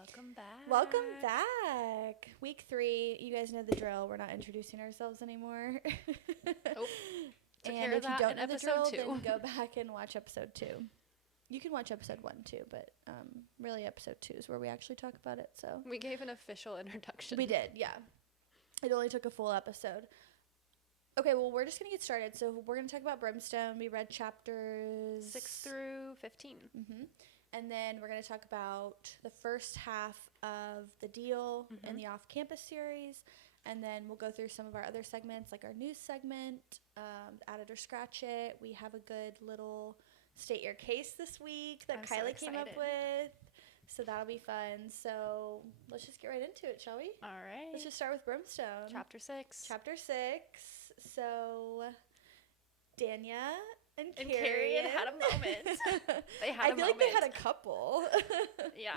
Welcome back. Welcome back. Week 3. You guys know the drill. We're not introducing ourselves anymore. Nope. Took And care if of you that don't in know the episode drill, 2. then go back and watch episode 2. You can watch episode 1 too, but really episode 2 is where we actually talk about it. So We gave an official introduction. we did, yeah. It only took a full episode. Okay, well, we're just going to get started. So we're going to talk about Brimstone. We read chapters 6 through 15. Mm-hmm. And then we're going to talk about the first half of the deal in the off-campus series. And then we'll go through some of our other segments, like our news segment, Add It or Scratch It. We have a good little State Your Case this week that Kylie came up with. So that'll be fun. So let's just get right into it, shall we? All right. Let's just start with Brimstone. Chapter 6. Chapter 6. So Danya and Carrion had a moment. They had I feel like they had a couple. Yeah.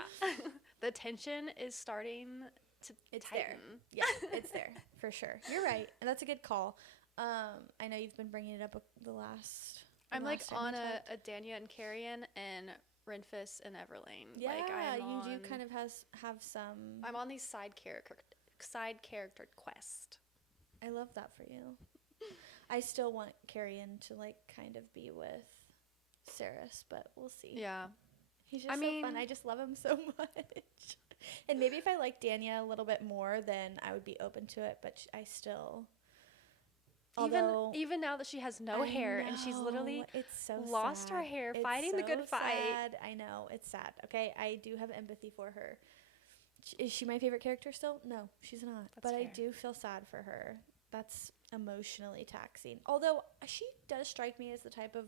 The tension is starting to tighten. Yeah, it's there for sure. You're right, and that's a good call. I know you've been bringing it up the last. I'm like on a Danya and Carrion and Renfis and Everlane. Yeah, like you do kind of have some. I'm on these side character quest. I love that for you. I still want Carrion to like kind of be with Saris, but we'll see. Yeah. He's just so fun. I just love him so much. And maybe if I like Danya a little bit more, then I would be open to it, but I still... Even now that she has no hair and she's literally lost her hair fighting the good fight. Sad. I know. It's sad. Okay? I do have empathy for her. Is she my favorite character still? No, she's not. But fair. I do feel sad for her. That's emotionally taxing. Although she does strike me as the type of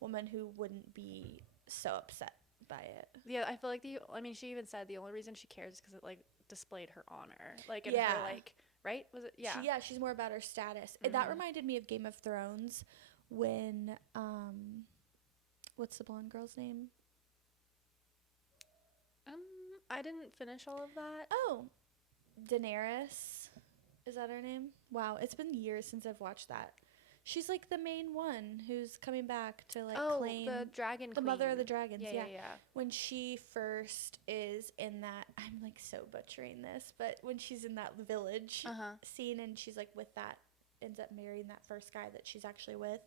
woman who wouldn't be so upset by it. Yeah, I feel like she even said the only reason she cares is because it like displayed her honor. Like in her like, right? Was it? Yeah. She's more about her status. That reminded me of Game of Thrones when what's the blonde girl's name? I didn't finish all of that. Oh, Daenerys. Is that her name? Wow, it's been years since I've watched that. She's like the main one who's coming back to like claim the dragon the queen. Mother of the Dragons. Yeah. When she first is in that, I'm like so butchering this, but when she's in that village scene and she's like with that, ends up marrying that first guy that she's actually with,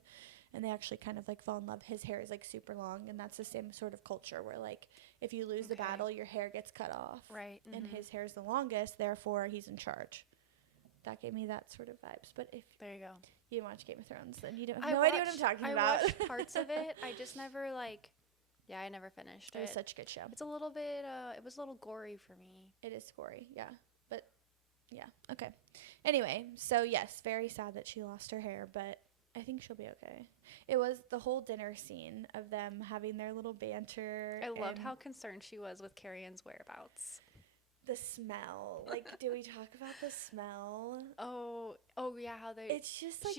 and they actually kind of like fall in love. His hair is like super long, and that's the same sort of culture where like if you lose the battle, your hair gets cut off. Right. And his hair is the longest, therefore he's in charge. That gave me that sort of vibes. But if there you go. You watch Game of Thrones, then you don't have no idea what I'm talking about. I watched parts of it. I just never I never finished it. It was such a good show. It's a little bit, it was a little gory for me. It is gory, yeah. But, yeah, okay. Anyway, so yes, very sad that she lost her hair, but I think she'll be okay. It was the whole dinner scene of them having their little banter. I loved how concerned she was with Carrion's whereabouts. The smell. Like, do we talk about the smell? Oh yeah, how they... It's just like...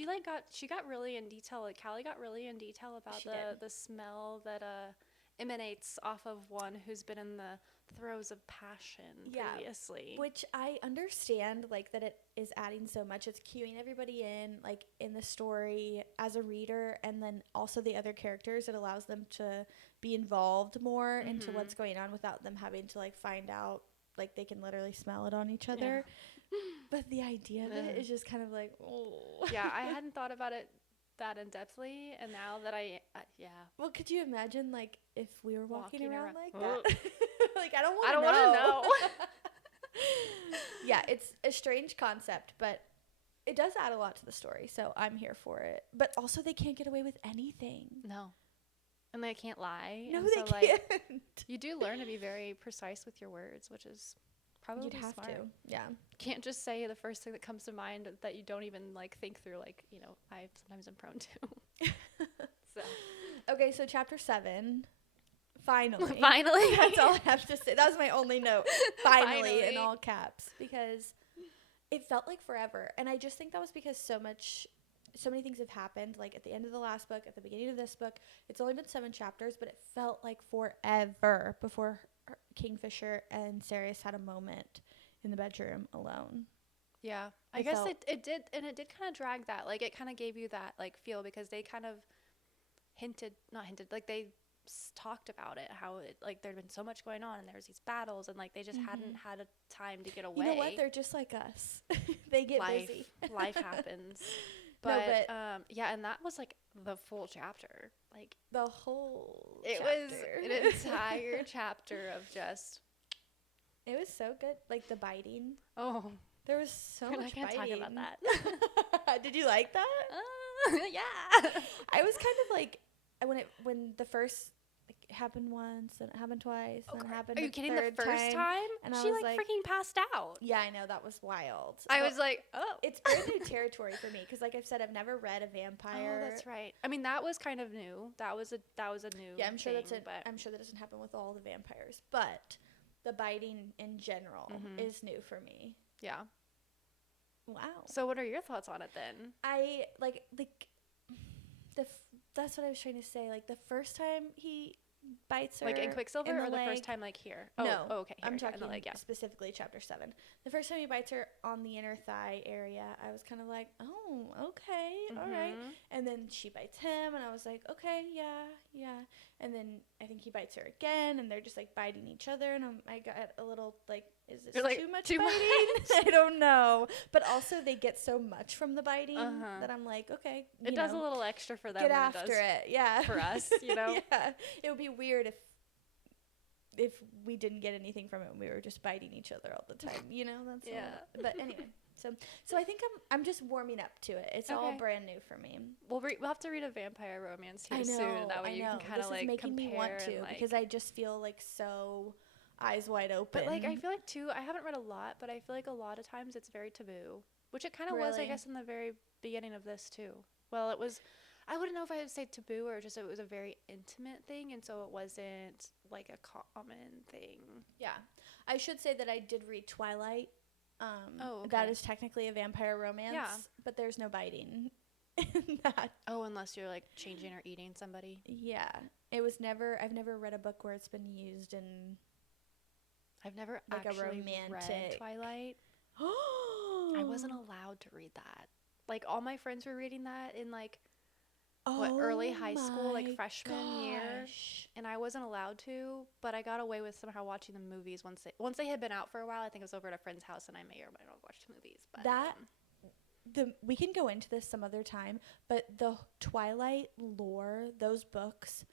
She got really in detail. Like, Callie got really in detail about the smell that emanates off of one who's been in the throes of passion previously. Which I understand, like, that it is adding so much. It's cueing everybody in, like, in the story as a reader, and then also the other characters. It allows them to be involved more into what's going on without them having to, like, find out. Like, they can literally smell it on each other. Yeah. But the idea of it is just kind of like, oh. Yeah, I hadn't thought about it that in-depthly, and now that Well, could you imagine, like, if we were walking around like that? Like, I don't want to know. Yeah, it's a strange concept, but it does add a lot to the story, so I'm here for it. But also, they can't get away with anything. No. And they can't lie. No, and they so, can't. You do learn to be very precise with your words, which is probably You'd have smart. to. Yeah. Can't just say the first thing that comes to mind that you don't even like think through. Like, I sometimes am prone to. So. Okay, so chapter 7. Finally. That's all I have to say. That was my only note. Finally, in all caps, because it felt like forever, and I just think that was because so many things have happened, like at the end of the last book, at the beginning of this book. It's only been 7 chapters, but it felt like forever before Kingfisher and Saris had a moment in the bedroom alone. Yeah. I guess it did, and it did kind of drag that. Like, it kind of gave you that, like, feel, because they kind of not hinted, like, they talked about it, how it, like, there'd been so much going on and there was these battles and like they just hadn't had a time to get away. You know what? They're just like us. They get busy. Life happens. But, yeah, and that was like the full chapter. Like the whole chapter. Was an entire chapter of just. It was so good. Like the biting. Oh. There was so much biting. I can't talk about that. Did you like that? Yeah. I was kind of like, when the first happened once, then it happened twice, then it happened Are you kidding? The first time? And she like freaking passed out. Yeah, I know, that was wild. I was like, oh. It's brand new territory for me because, like I've said, I've never read a vampire. Oh, that's right. I mean, that was kind of new. That was a new. Yeah, I'm sure thing, I'm sure that doesn't happen with all the vampires, but the biting in general is new for me. Yeah. Wow. So, what are your thoughts on it then? I like that's what I was trying to say. Like the first time he bites her, like in Quicksilver, or the first time like here? No, okay. I'm talking specifically chapter 7. The first time he bites her on the inner thigh area, I was kind of like, oh, okay, all right. And then she bites him, and I was like, okay, yeah. And then I think he bites her again, and they're just like biting each other, and I got a little like, is this too much biting? I don't know. But also they get so much from the biting that I'm like, okay. It does a little extra for them. Get after it, yeah. For us, you know. Yeah, it would be weird if we didn't get anything from it and we were just biting each other all the time, you know. That's but anyway, so I think I'm just warming up to it. It's all brand new for me. We'll have to read a vampire romance here soon, and that way you can kind of like making compare. Me want to because I just feel like so eyes wide open. But like I feel like too, I haven't read a lot, but I feel like a lot of times it's very taboo, which it kind of was, I guess, in the very beginning of this too. Well, it was. I wouldn't know if I would say taboo or just it was a very intimate thing, and so it wasn't like a common thing. Yeah. I should say that I did read Twilight. Okay. That is technically a vampire romance, but there's no biting in that. Oh, unless you're like changing or eating somebody. Yeah. I've never read a book where it's been used in I've never like actually a romantic read Twilight. I wasn't allowed to read that. Like all my friends were reading that in like early high school, like freshman year, and I wasn't allowed to, but I got away with somehow watching the movies once they had been out for a while. I think it was over at a friend's house, and I may or may not have watched the movies. But we can go into this some other time, but the Twilight lore, those books,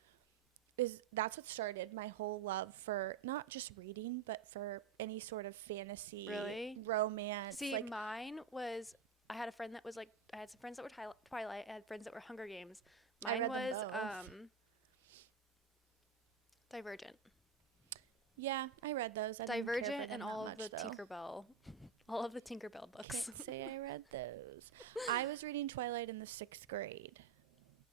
that's what started my whole love for not just reading, but for any sort of fantasy, romance. See, like, mine was. I had a friend that was like, I had some friends that were Twilight. I had friends that were Hunger Games. Mine was Divergent. Yeah, I read those. Divergent and all of the Tinkerbell books. Can't say I read those. I was reading Twilight in the 6th grade.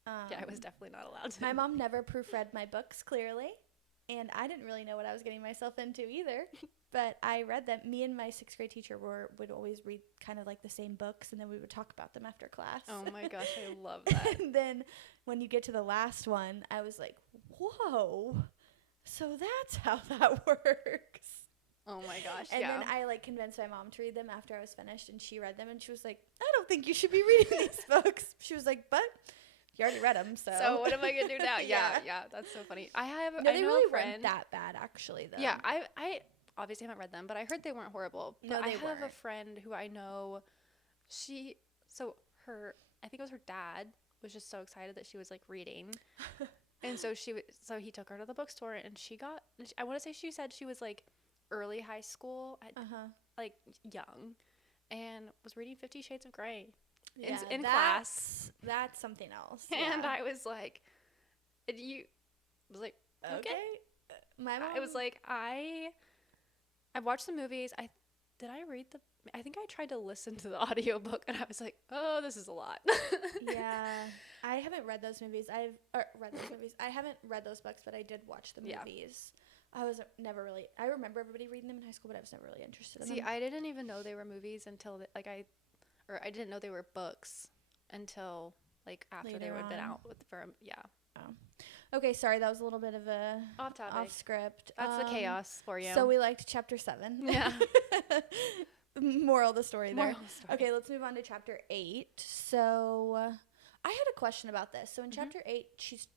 Yeah, I was definitely not allowed to. My mom never proofread my books, clearly. And I didn't really know what I was getting myself into either. But I read them. Me and my 6th grade teacher would always read kind of like the same books, and then we would talk about them after class. Oh my gosh, I love that. And then when you get to the last one, I was like, whoa, so that's how that works. Oh my gosh, and then I like convinced my mom to read them after I was finished, and she read them, and she was like, I don't think you should be reading these books. She was like, but you already read them, so what am I gonna do now? Yeah, that's so funny. They really weren't that bad, actually, though. Yeah, I obviously haven't read them, but I heard they weren't horrible. No, but they weren't. I have a friend who I know. I think it was her dad was just so excited that she was like reading, and so he took her to the bookstore, and I want to say she said she was like early high school, like young, and was reading 50 Shades of Grey. Yeah, in class. That's something else. And yeah. I was like, okay. My mom. I was like, I watched the movies. I think I tried to listen to the audiobook, and I was like, oh, this is a lot. Yeah. I haven't read those movies. I haven't read those books, but I did watch the movies. I remember everybody reading them in high school, but I was never really interested in them. See, I didn't even know they were movies until I didn't know they were books until like after later they would on. been out for Oh. Okay, sorry, that was a little bit of a off topic, off script. That's the chaos for you. So we liked chapter 7. Yeah. Moral of the story there. Moral of the story. Okay, let's move on to chapter 8. So I had a question about this. So in chapter 8,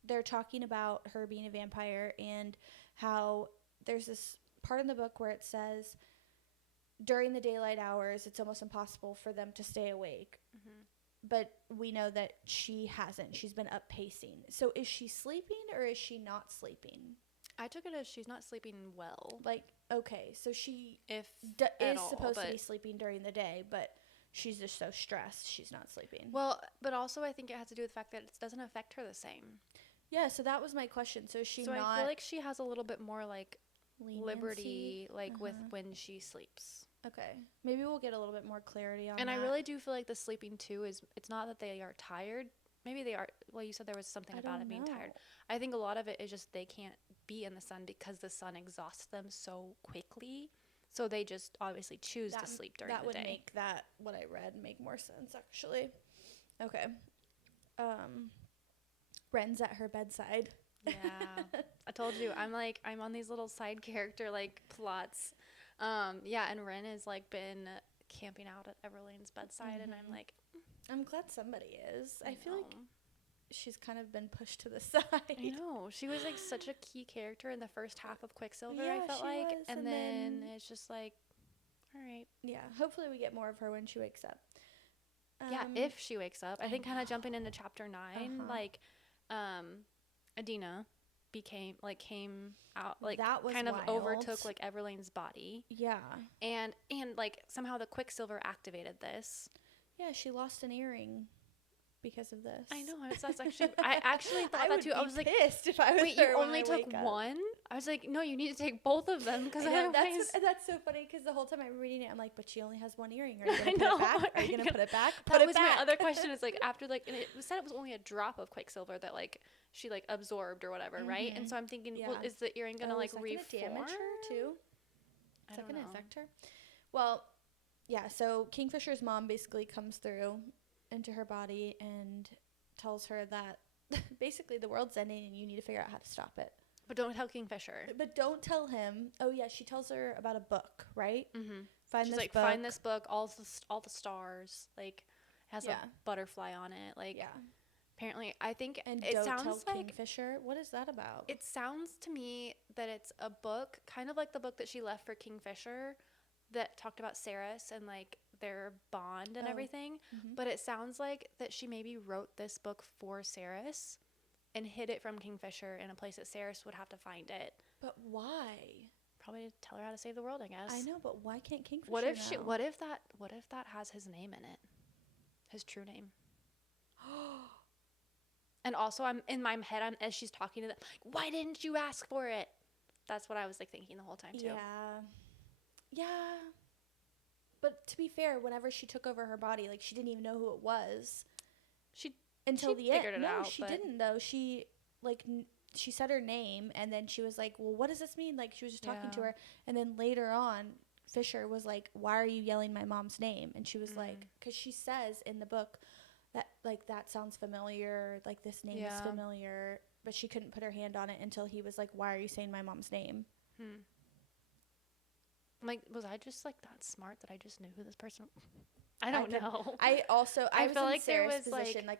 they're talking about her being a vampire and how there's this part in the book where it says during the daylight hours, it's almost impossible for them to stay awake. But we know that she hasn't. She's been up pacing. So is she sleeping or is she not sleeping? I took it as she's not sleeping well. Like, okay, so she is supposed to be sleeping during the day, but she's just so stressed she's not sleeping. Well, but also I think it has to do with the fact that it doesn't affect her the same. Yeah, so that was my question. So is she not... So I feel like she has a little bit more, like, leniency? Liberty, like, with when she sleeps. Okay. Maybe we'll get a little bit more clarity on that. And I really do feel like the sleeping, too, it's not that they are tired. Maybe they are. Well, you said there was something about it being tired. I think a lot of it is just they can't be in the sun because the sun exhausts them so quickly. So they just obviously choose to sleep during the day. That would make that, what I read, make more sense, actually. Okay. Ren's at her bedside. Yeah. I told you, I'm on these little side character, like, plots. Yeah, and Ren has, like, been camping out at Everlane's bedside, and I'm like... I'm glad somebody is. I feel like she's kind of been pushed to the side. I know. She was, like, such a key character in the first half of Quicksilver, I felt like. Was, and then it's just like, all right. Yeah, hopefully we get more of her when she wakes up. Yeah, if she wakes up. I think kind of jumping into chapter 9, like, Adina came out, like, that was kind of overtook, like, Everlane's body. Yeah. And like, somehow the Quicksilver activated this. Yeah, she lost an earring because of this. I know. I actually thought that too. I was like, pissed if I was wait, you only took one? I was like, no, you need to take both of them because that's so funny because the whole time I'm reading it, I'm like, but she only has one earring. Are you gonna put it back? Are you gonna put it back? That was my other question. Is like after like, and it said it was only a drop of Quicksilver that like she like absorbed or whatever, right? And so I'm thinking, well, is the earring gonna like reform? Damage her too? Is that gonna affect her? Well. Yeah, so Kingfisher's mom basically comes through into her body and tells her that basically the world's ending and you need to figure out how to stop it. But don't tell Kingfisher. But don't tell him. Oh, yeah, she tells her about a book, right? Mm-hmm. She's like, find this book, all the stars, like, has a butterfly on it. Like, apparently, I think and it don't sounds tell like Kingfisher. What is that about? It sounds to me that it's a book, kind of like the book that she left for Kingfisher, that talked about Ceres and like their bond and everything. But it sounds like that she maybe wrote this book for Ceres and hid it from Kingfisher in a place that Ceres would have to find it. But why? Probably to tell her how to save the world, I guess. I know, but why can't Kingfisher What if know? What if that has his name in it? His true name. And also, I'm in my head, as she's talking to them, like, why didn't you ask for it? That's what I was like thinking the whole time too. Yeah, but to be fair, whenever she took over her body, like she didn't even know who it was. Until the end. Figured it out. She didn't though. She she said her name, and then she was like, "Well, what does this mean?" Like she was just talking to her, and then later on, Fisher was like, "Why are you yelling my mom's name?" And she was like, "Because she says in the book that like that sounds familiar, like this name is familiar," but she couldn't put her hand on it until he was like, "Why are you saying my mom's name?" Like, was I just like that smart that I just knew who this person was? I don't know. I was feel in like Sarah's there was position. Like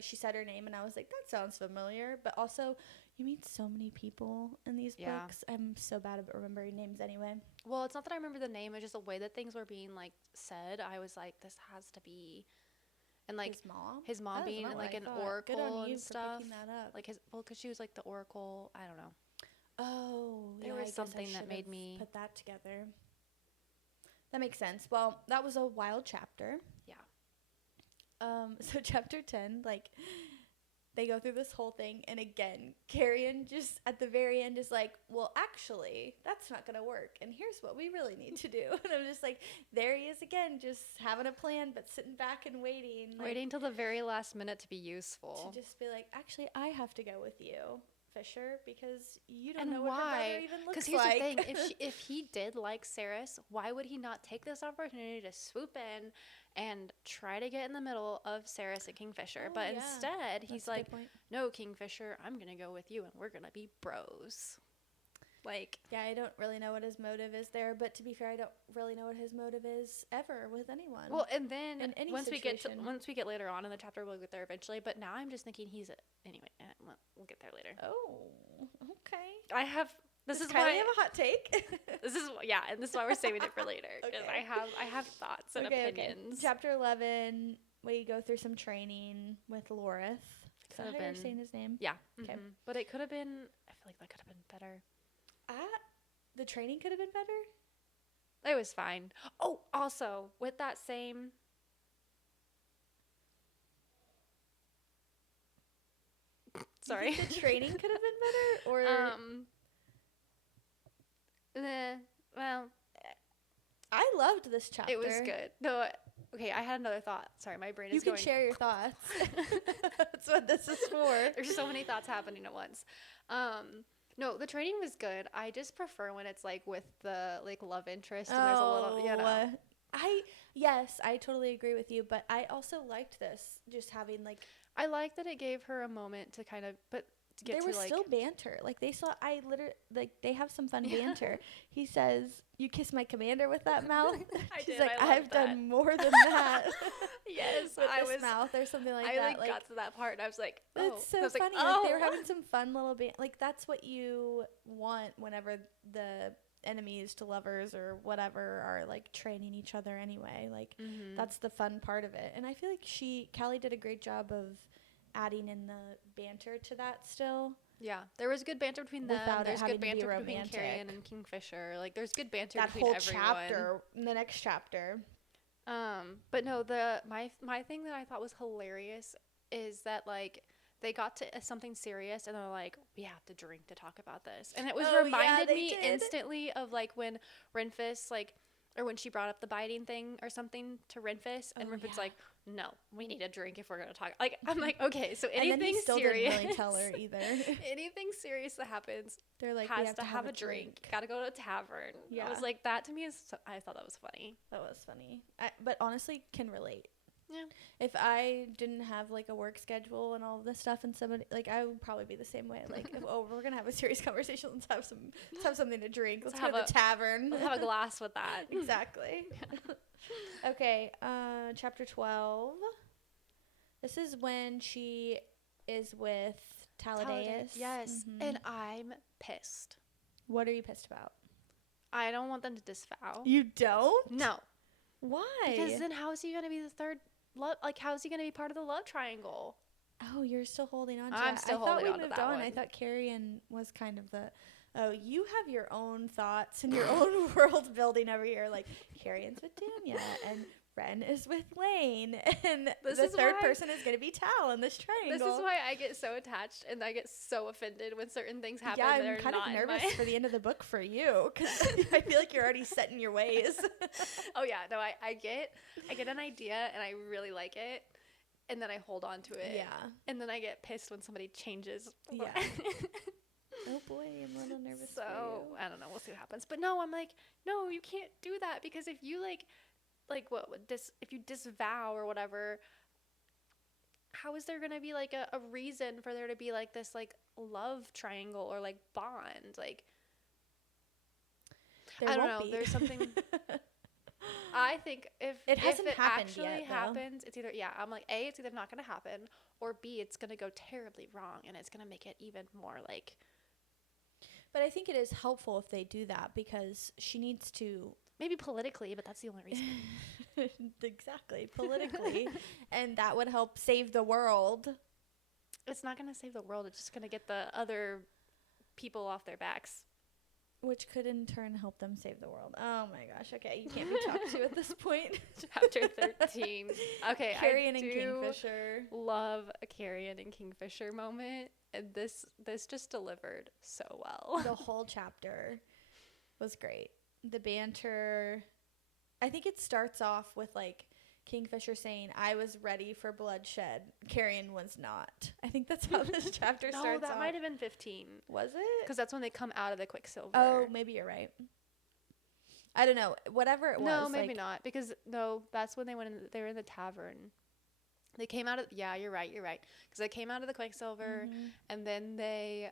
she said her name, and I was like, that sounds familiar. But also, you meet so many people in these books. I'm so bad at remembering names anyway. Well, it's not that I remember the name. It's just the way that things were being like said. I was like, this has to be, and like his mom being like an oracle. Good on you and stuff. For picking that up. Like because she was like the oracle. I don't know. Oh, there was something that made me put that together. That makes sense. Well, that was a wild chapter. Yeah. So chapter 10, like, they go through this whole thing, and again, Carrion just at the very end is like, well, actually, that's not gonna work, and here's what we really need to do. And I'm just like, there he is again, just having a plan, but sitting back and waiting. Like, waiting till the very last minute to be useful. To just be like, actually, I have to go with you, Fisher, because you don't know what her brother even looks like. Because here's the thing, if he did like Ceres, why would he not take this opportunity to swoop in and try to get in the middle of Ceres and Kingfisher? But instead, he's like, no, Kingfisher, I'm going to go with you, and we're going to be bros. Like, yeah, I don't really know what his motive is there, but to be fair, I don't really know what his motive is ever with anyone. Well, and then in any once situation. we get later on in the chapter, we'll get there eventually. But now I'm just thinking anyway. We'll get there later. Oh, okay. This is Does why Kylie have a hot take. and this is why we're saving it for later, because Okay. I have thoughts and opinions. Okay. Chapter 11, we go through some training with Lorith. Is that how you're saying his name? Yeah. Okay. Mm-hmm. But it could have been. I feel like that could have been better. The training could have been better. It was fine. Oh, also with that same. Sorry. You think the training could have been better, or well, I loved this chapter. it was good. No, okay, I had another thought. Sorry, my brain is You going. can share your thoughts. That's what this is for. There's so many thoughts happening at once. No, the training was good. I just prefer when it's like with the like love interest and there's a little, you know. Yes, I totally agree with you, but I also liked this, just having like. I like that it gave her a moment to kind of, but to get there to was like. Still banter. Like they saw, they have some fun banter. He says, "You kiss my commander with that mouth." She's like, "I've done more than that." Yes, with this mouth or something like that. I got to that part and I was like, oh. It's so funny. Like, oh. Like they were having some fun little like that's what you want whenever the enemies to lovers or whatever are like training each other anyway. Like that's the fun part of it. And I feel like Callie did a great job of adding in the banter to that still. Yeah, there was good banter between them. There's good banter between Carrion and Kingfisher. Like there's good banter between everyone. That whole chapter, the next chapter. But no, my thing that I thought was hilarious is that like they got to something serious and they're like, we have to drink to talk about this, and it was reminded me instantly of like when Renfis or when she brought up the biting thing or something to Renfis, and Renfis like, no, we need a drink if we're gonna talk. Like I'm like, okay, so anything and then he still serious, didn't really tell her either. Anything serious that happens, they're like, has to have a drink. Gotta go to a tavern. Yeah, I was like, that to me is. I thought that was funny. That was funny, but honestly, can relate. Yeah. If I didn't have like a work schedule and all of this stuff, and somebody like I would probably be the same way. Like, we're gonna have a serious conversation. Let's have something to drink. Let's go to the tavern. Let's have a glass with that. Exactly. Okay. Chapter 12. This is when she is with Taladeus. Yes, and I'm pissed. What are you pissed about? I don't want them to disavow. You don't? No. Why? Because then how is he gonna be the third love? Like, how is he gonna be part of the love triangle? Oh, you're still holding on to I'm still holding on to that one. I thought Carrion was kind of the. Oh, you have your own thoughts and your own world building over here. Like, Carrion's with Danya and Ren is with Lane, and the third person is going to be Tal in this triangle. This is why I get so attached and I get so offended when certain things happen. Yeah, I'm kind of nervous for the end of the book for you because I feel like you're already set in your ways. Oh yeah, no, I get an idea and I really like it, and then I hold on to it. Yeah, and then I get pissed when somebody changes. Yeah. Oh boy, I'm a little nervous. So I don't know. We'll see what happens. But no, I'm like, no, you can't do that because if you if you disavow or whatever, how is there gonna be like a reason for there to be like this like love triangle or like bond? Like I don't know. There's something. I think if it actually happens, it's either I'm like A, it's either not gonna happen, or B, it's gonna go terribly wrong and it's gonna make it even more like. But I think it is helpful if they do that because she needs to. Maybe politically, but that's the only reason. Exactly, politically. And that would help save the world. It's not going to save the world. It's just going to get the other people off their backs. Which could in turn help them save the world. Oh my gosh. Okay, you can't be talked to at this point. Chapter 13. Okay, Carrion and Kingfisher. Love a Carrion and Kingfisher moment. And this just delivered so well. The whole chapter was great. The banter. I think it starts off with like Kingfisher saying, I was ready for bloodshed. Carrion was not. I think that's how this chapter starts off. No, that might have been 15. Was it? Because that's when they come out of the Quicksilver. Oh, maybe you're right. I don't know. Whatever it was. No, maybe not. Because, no, that's when they were in the tavern. They came out of, you're right. Because they came out of the Quicksilver, and then they,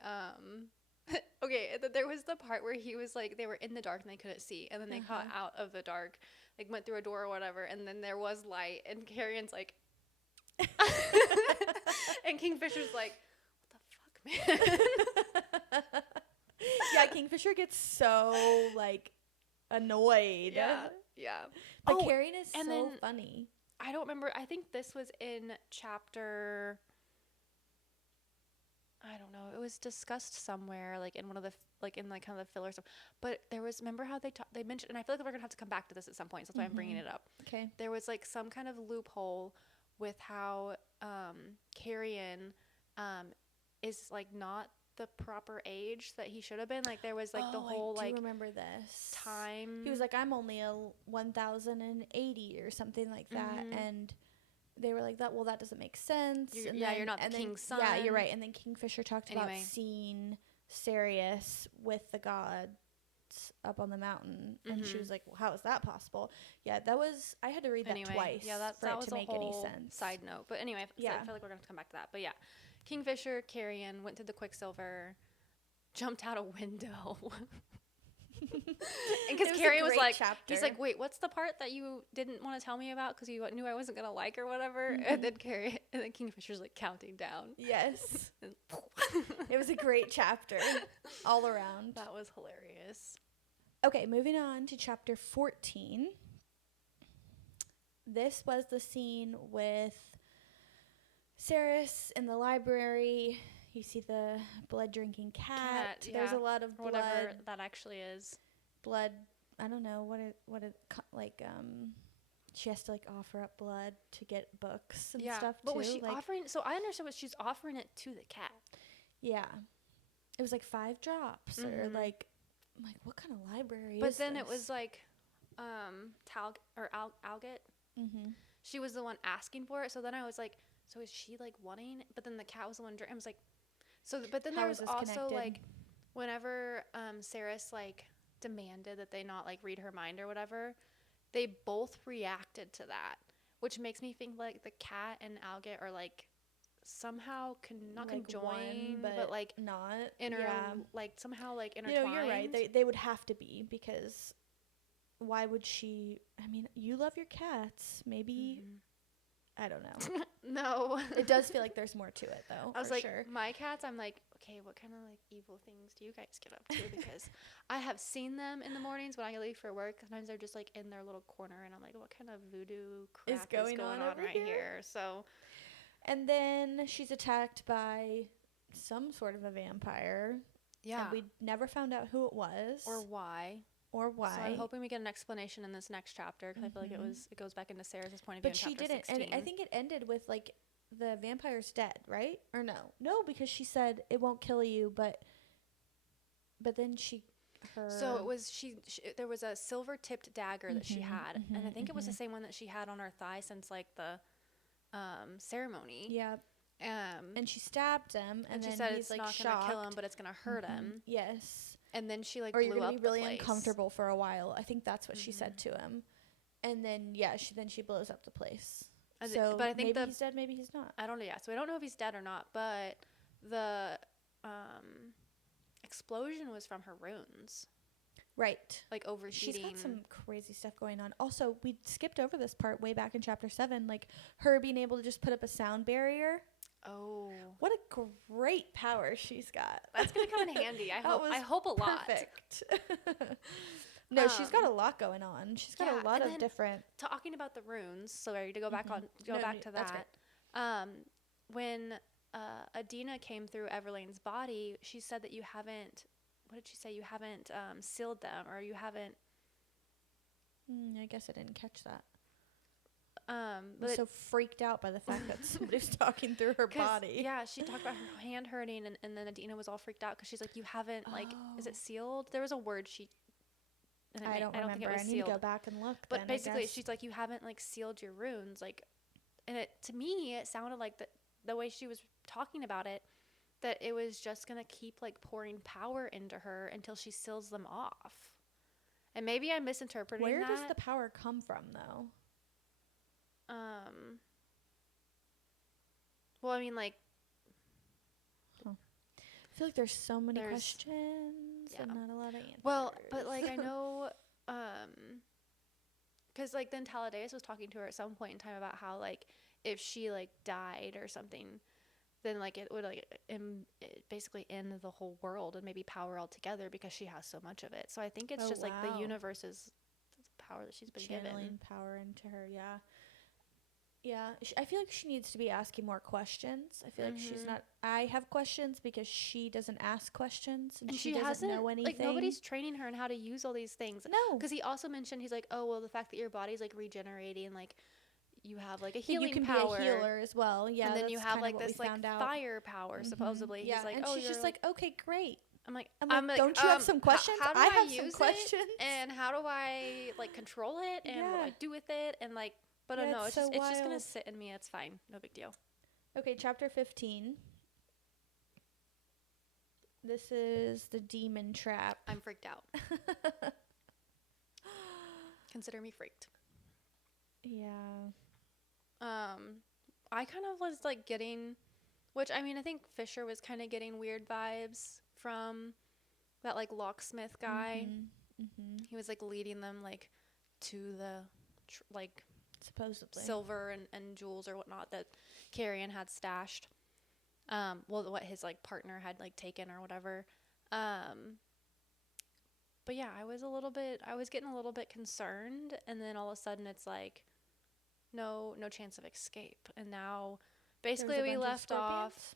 Okay, there was the part where he was like, they were in the dark and they couldn't see, and then they got out of the dark, like went through a door or whatever, and then there was light, and Carrion's like, and Kingfisher's like, what the fuck, man? Yeah, Kingfisher gets so like annoyed. Yeah. But Carrion is so funny. I don't remember. I think this was in chapter, I don't know. It was discussed somewhere, like in one of the, like in like kind of the filler stuff. But there was, remember how they mentioned, and I feel like we're gonna have to come back to this at some point. So that's why I'm bringing it up. Okay. There was like some kind of loophole with how Carrion is like not the proper age that he should have been. Like there was like the whole I do like remember this time. He was like, I'm only a 1080 or something like that, and they were like, that doesn't make sense. You're not the king's son. Yeah, you're right. And then Kingfisher talked about seeing Sirius with the gods up on the mountain, and she was like, well, how is that possible? Yeah, that was, I had to read that twice. Yeah, that was to make any sense. Side note, but anyway, so I feel like we're gonna have to come back to that. But yeah, Kingfisher, Carrion went through the Quicksilver, jumped out a window. And because Carrion was like, he's like, wait, what's the part that you didn't want to tell me about because you knew I wasn't gonna like or whatever? And then Kingfisher's like counting down. Yes. It was a great chapter all around. That was hilarious. Okay, moving on to chapter 14. This was the scene with Sirius in the library. You see the blood-drinking cat. There's a lot of blood. Whatever that actually is. Blood. I don't know she has to like offer up blood to get books and stuff but too. Was she offering? So I understood what she's offering it to the cat. Yeah, it was like 5 drops or like, I'm like, what kind of library? But then it was like, Alget. She was the one asking for it. So then I was like, so is she like wanting? But then the cat was the one. I was like, so. But then there was also connected? Like, whenever Sirius like demanded that they not like read her mind or whatever, they both reacted to that, which makes me think like the cat and Alget are like somehow not like conjoined, but like not like somehow like intertwined. You're right. They would have to be, because why would she? I mean, you love your cats, maybe. I don't know. No. It does feel like there's more to it, though. I was like, my cats, I'm like, okay, what kind of like evil things do you guys get up to? Because I have seen them in the mornings when I leave for work. Sometimes they're just like in their little corner, and I'm like, what kind of voodoo crap is going on right here? So. And then she's attacked by some sort of a vampire. Yeah. And we never found out who it was. Or why. So I'm hoping we get an explanation in this next chapter, because I feel like it goes back into Sarah's point of view in chapter 16. But she didn't. And I think it ended with like the vampire's dead, right? Or no? No, because she said it won't kill you, but then so it was there was a silver tipped dagger that she had, and I think it was the same one that she had on her thigh since like the ceremony. Yeah. And she stabbed him, and then she said it's like not gonna kill him, but it's gonna hurt him. Yes. And then she like blew up the place. Or you're gonna be really uncomfortable for a while. I think that's what she said to him. And then she blows up the place. So but I think maybe he's dead, maybe he's not. I don't know. Yeah. So I don't know if he's dead or not, but the explosion was from her runes. Right. Like overheating. She's got some crazy stuff going on. Also, we skipped over this part way back in chapter 7, like her being able to just put up a sound barrier. Oh. What a great power she's got. That's going to come in handy. I hope a lot. Perfect. No, she's got a lot going on. She's got a lot of different. Talking about the runes, so ready to go back back to that. When Adina came through Everlane's body, she said that you haven't, what did she say? You haven't sealed them, or you haven't. I guess I didn't catch that. But so freaked out by the fact that somebody's talking through her body. Yeah, she talked about her hand hurting, and then Adina was all freaked out because she's like, you haven't, like, is it sealed? There was a word she. I don't remember. Think it was I need sealed. To go back and look. But basically, she's like, you haven't like sealed your runes, like, and to me, it sounded like the way she was talking about it, that it was just gonna keep like pouring power into her until she seals them off. And maybe I'm misinterpreting that. Where does the power come from, though? Well, I mean, like, feel like there's so many questions and not a lot of answers. Well, but like I know, because like then Talladega was talking to her at some point in time about how like if she like died or something, then like it would like basically end the whole world and maybe power altogether because she has so much of it. So I think it's just like the universe's power that she's been channeling power into her. Yeah, I feel like she needs to be asking more questions. I feel like she's not. I have questions because she doesn't ask questions and she doesn't know anything. Like nobody's training her on how to use all these things. No, because he also mentioned he's like, oh well, the fact that your body's like regenerating, like you have like a healing you can power. Be a healer as well. Yeah, and then you have like this like fire power supposedly. Yeah, he's like, and she's just like, okay, great. I'm like, don't you have some questions? How do I I have use some questions. And how do I like control it? And what do I do with it? And like, but no, it's just gonna sit in me. It's fine, no big deal. Okay, chapter 15. This is the demon trap. I'm freaked out. Consider me freaked. Yeah. I kind of was like getting, which I mean, I think Fisher was kind of getting weird vibes from that like locksmith guy. He was like leading them like to the like supposedly silver and jewels or whatnot that Carrion had stashed. Well, what his like partner had like taken or whatever. But yeah, I was getting a little bit concerned, and then all of a sudden it's like no chance of escape. And now basically we left off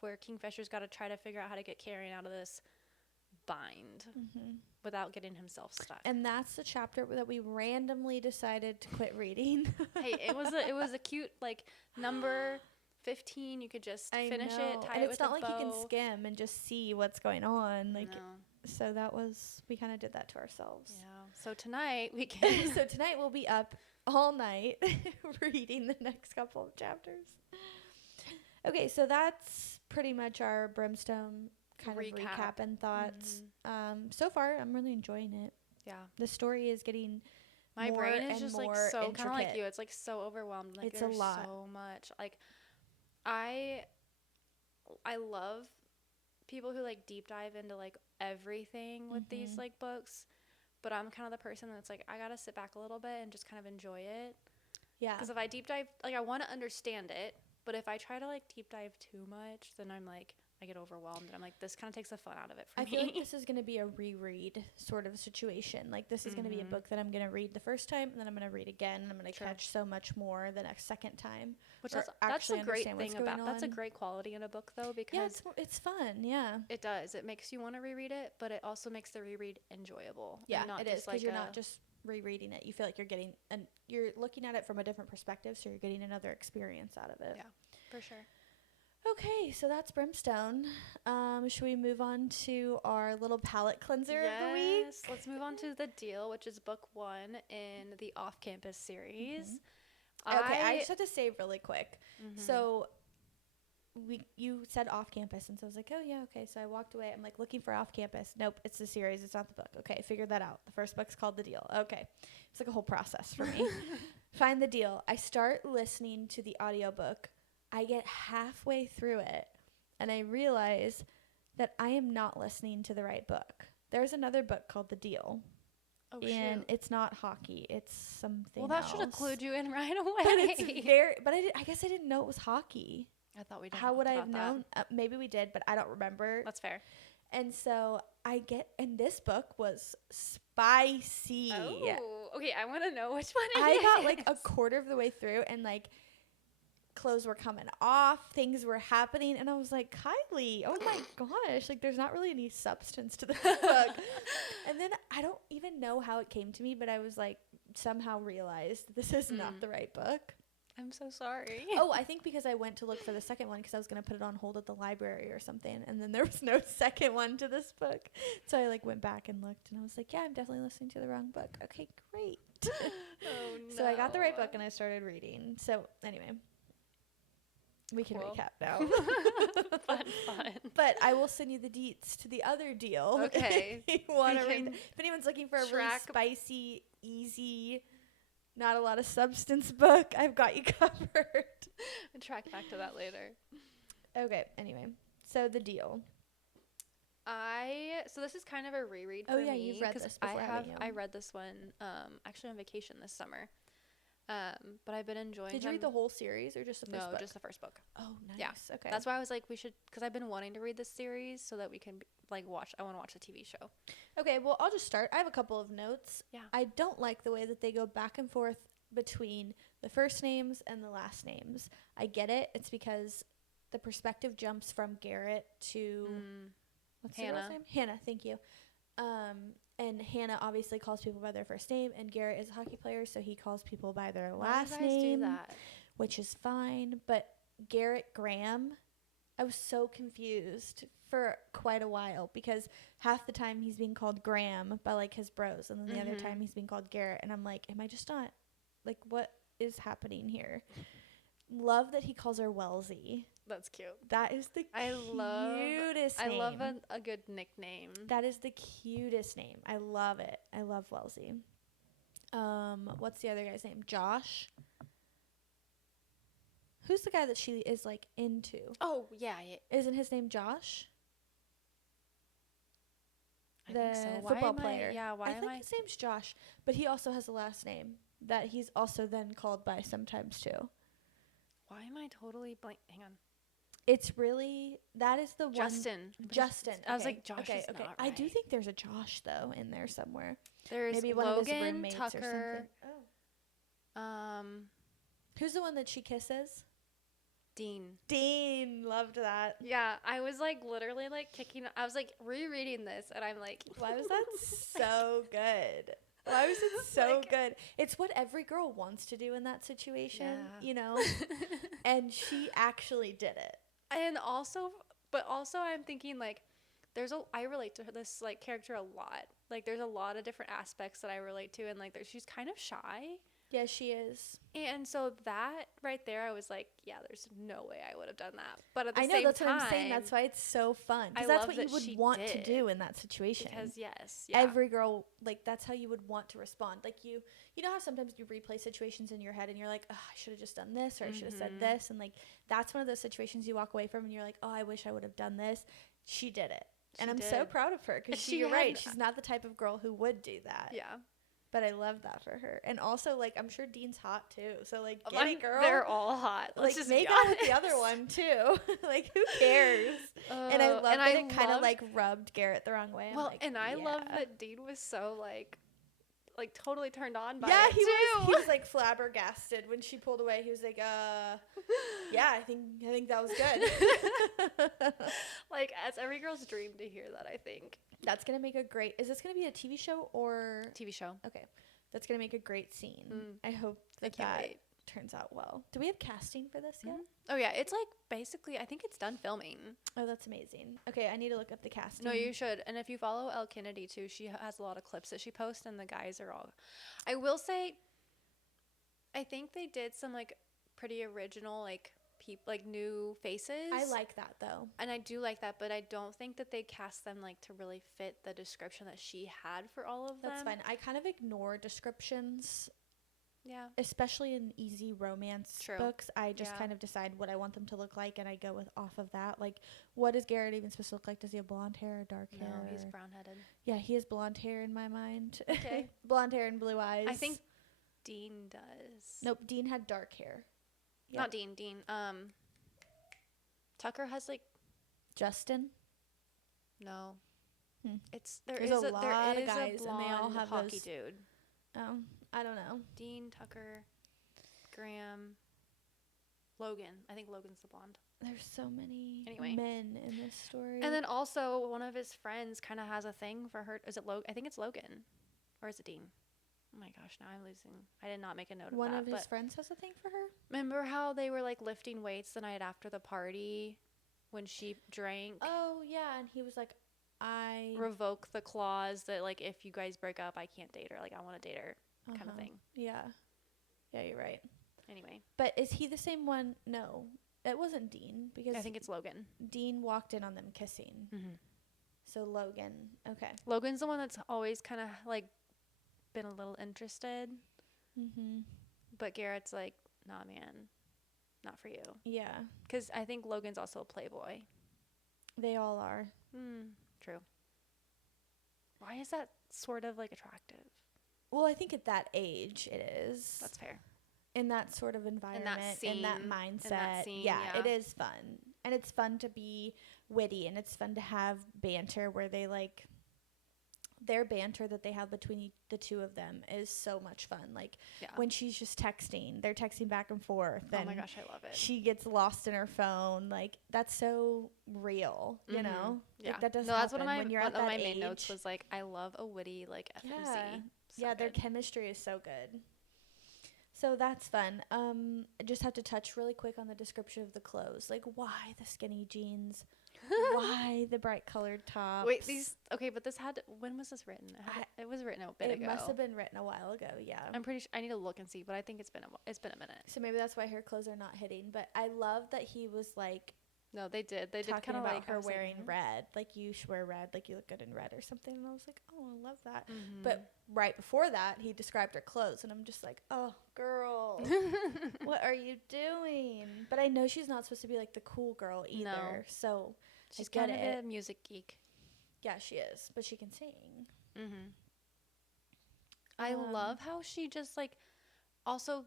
where Kingfisher's got to try to figure out how to get Carrion out of this bind without getting himself stuck. And that's the chapter that we randomly decided to quit reading. Hey, it was a cute like number 15. You could just finish it, tie it with a bow. And it's not like you can skim and just see what's going on. Like, so we kind of did that to ourselves. Yeah. So tonight we'll be up all night reading the next couple of chapters. Okay, so that's pretty much our Brimstone kind of recap and thoughts. So far, I'm really enjoying it. Yeah. The story is getting my more brain is and just more like so intricate. kind of like you. It's like so overwhelmed. Like it's a lot. So much. Like I love people who like deep dive into like everything with these like books, but I'm kind of the person that's like I gotta sit back a little bit and just kind of enjoy it. Yeah. Because if I deep dive, like I want to understand it, but if I try to like deep dive too much, then I'm like I get overwhelmed and I'm like this kind of takes the fun out of it for me. I feel like this is going to be a reread sort of situation. Like this is going to be a book that I'm going to read the first time and then I'm going to read again and I'm going to catch so much more the next second time. Which that's a great thing about that's a great quality in a book though, because it's fun. Yeah, it does. It makes you want to reread it, but it also makes the reread enjoyable. Yeah, it is because you're not just rereading it. You feel like you're getting and you're looking at it from a different perspective, so you're getting another experience out of it. Yeah, for sure. Okay, so that's Brimstone. Should we move on to our little palate cleanser of the week? Yes, let's move on to The Deal, which is book 1 in the Off-Campus series. Okay, I just have to say really quick. So you said Off-Campus, and so I was like, oh, yeah, okay. So I walked away. I'm like looking for Off-Campus. Nope, it's the series. It's not the book. Okay, figured that out. The first book's called The Deal. Okay. It's like a whole process for me. Find The Deal. I start listening to the audiobook. I get halfway through it and I realize that I am not listening to the right book. There's another book called The Deal. Oh, and it's not hockey. It's something else. Well, that should have clued you in right away. But I guess I didn't know it was hockey. I thought we did. How would I have known? Maybe we did, but I don't remember. That's fair. And so and this book was spicy. Oh, okay. I want to know which one I got like a quarter of the way through and like clothes were coming off, things were happening, and I was like, Kylie, oh my gosh, like there's not really any substance to this book. And then I don't even know how it came to me, but I was like somehow realized this is not the right book. I'm so sorry. Oh, I think because I went to look for the second one because I was going to put it on hold at the library or something, and then there was no second one to this book. So I like went back and looked, and I was like, yeah, I'm definitely listening to the wrong book. Okay, great. Oh, no. So I got the right book, and I started reading. So anyway, we can recap now. Fun. But I will send you the deets to the other deal. Okay. If you want to read. If anyone's looking for a really spicy, easy, not a lot of substance book, I've got you covered. I'll track back to that later. Okay, anyway. So the deal. So this is kind of a reread for me. Oh yeah, you've read this before, haven't you? I read this one actually on vacation this summer. But I've been enjoying. Did you read the whole series or just the first book? No, just the first book. Oh, nice. Yeah. Okay. That's why I was like, we should, because I've been wanting to read this series so that we can watch. I want to watch the TV show. Okay, well, I'll just start. I have a couple of notes. Yeah. I don't like the way that they go back and forth between the first names and the last names. I get it. It's because the perspective jumps from Garrett to what's Hannah. The girl's name? Hannah, thank you. And Hannah obviously calls people by their first name, and Garrett is a hockey player, so he calls people by their last name, do that? Which is fine. But Garrett Graham, I was so confused for quite a while because half the time he's being called Graham by like his bros, and then the other time he's being called Garrett, and I'm like, am I just not, like, what is happening here? Love that he calls her Wellesley. That's cute. That is the cutest name. I love a good nickname. That is the cutest name. I love it. I love Wellesley. What's the other guy's name? Josh. Who's the guy that she is like into? Oh yeah. Isn't his name Josh? I think so. Football player. I think his name's Josh, but he also has a last name that he's also then called by sometimes too. Why am I totally blank? Hang on. It's really, that is the Justin. one. Justin. Okay. I was like, Josh is not right. I do think there's a Josh though in there somewhere. There's maybe Logan, one of his roommates Tucker, or something. Who's the one that she kisses? Dean. Loved that. Yeah, I was like literally like kicking. I was like rereading this, and I'm like, why was that so good? Why was it so good? It's what every girl wants to do in that situation, you know? And she actually did it. And also I'm thinking like I relate to this like character a lot. Like there's a lot of different aspects that I relate to, and like she's kind of shy. Yeah, she is. And so that right there, I was like, yeah, there's no way I would have done that. But at the same time, that's what I'm saying. That's why it's so fun. Because that's what you would want to do in that situation. Because every girl, like, that's how you would want to respond. Like you know how sometimes you replay situations in your head and you're like, oh, I should have just done this, or I should have said this, and like that's one of those situations you walk away from and you're like, oh, I wish I would have done this. She did it, and I'm so proud of her because you're right. She's not the type of girl who would do that. Yeah. But I love that for her. And also, like, I'm sure Dean's hot, too. So, like, get it, girl. They're all hot. Let's just make out with the other one, too. Like, who cares? And I love that it kind of, like, rubbed Garrett the wrong way. Well, I love that Dean was so, like totally turned on by it, too. He was, like, flabbergasted when she pulled away. He was like, yeah, I think that was good. Like, as every girl's dream to hear that, I think. That's going to make a great... Is this going to be a TV show or... TV show. Okay. That's going to make a great scene. I hope that turns out well. Do we have casting for this yet? Oh, yeah. It's, like, basically... I think it's done filming. Oh, that's amazing. Okay, I need to look up the casting. No, you should. And if you follow Elle Kennedy, too, she has a lot of clips that she posts, and the guys are all... I will say, I think they did some, like, pretty original, like new faces. I like that though. And I do like that, but I don't think that they cast them like to really fit the description that she had for all of them. That's fine. I kind of ignore descriptions. Yeah. Especially in easy romance books. I just kind of decide what I want them to look like and I go off of that. Like, what is Garrett even supposed to look like? Does he have blonde hair or dark hair? No, he's brown-headed. Yeah, he has blonde hair in my mind. Okay. Blonde hair and blue eyes. I think Dean does. Nope, Dean had dark hair. Yep. Not Dean. Tucker has like Justin. No, there's a lot of guys, and they all have hockey dude. Oh, I don't know. Dean, Tucker, Graham, Logan. I think Logan's the blonde. There's so many men in this story. And then also one of his friends kind of has a thing for her. Is it Logan? I think it's Logan, or is it Dean? Oh my gosh, now I'm losing. I did not make a note of that. One of his friends has a thing for her? Remember how they were like lifting weights the night after the party when she drank? Oh, yeah. And he was like, I revoke the clause that like if you guys break up, I can't date her. Like I want to date her kind of thing. Yeah. Yeah, you're right. Anyway. But is he the same one? No. It wasn't Dean because I think it's Logan. Dean walked in on them kissing. Mm-hmm. So Logan. Okay. Logan's the one that's always kind of like been a little interested, but Garrett's like, nah, man, not for you. Yeah, because I think Logan's also a playboy. They all are. True. Why is that sort of like attractive? Well, I think at that age it is. That's fair. In that sort of environment, in that mindset. In that scene, yeah, it is fun. And it's fun to be witty, and it's fun to have banter where they like their banter that they have between the two of them is so much fun. Like when she's just texting, they're texting back and forth. Oh my gosh, I love it. She gets lost in her phone. Like that's so real, you know? Yeah. Like, that doesn't happen. That's one of my, when you're at that age, main notes was like, I love a witty like FMC. Yeah, their chemistry is so good. So that's fun. I just have to touch really quick on the description of the clothes. Like, why the skinny jeans? Why the bright colored tops? Wait, but this when was this written? It was written a bit ago. It must have been written a while ago, yeah. I'm pretty sure, I need to look and see, but I think it's been a minute. So maybe that's why her clothes are not hitting. But I love that he was like, no, they did kind of like her wearing red. Like, you should wear red. Like, you look good in red or something. And I was like, oh, I love that. But right before that, he described her clothes. And I'm just like, oh, girl, what are you doing? But I know she's not supposed to be like the cool girl either. No. So she's kind of a music geek. Yeah, she is. But she can sing. I love how she just like also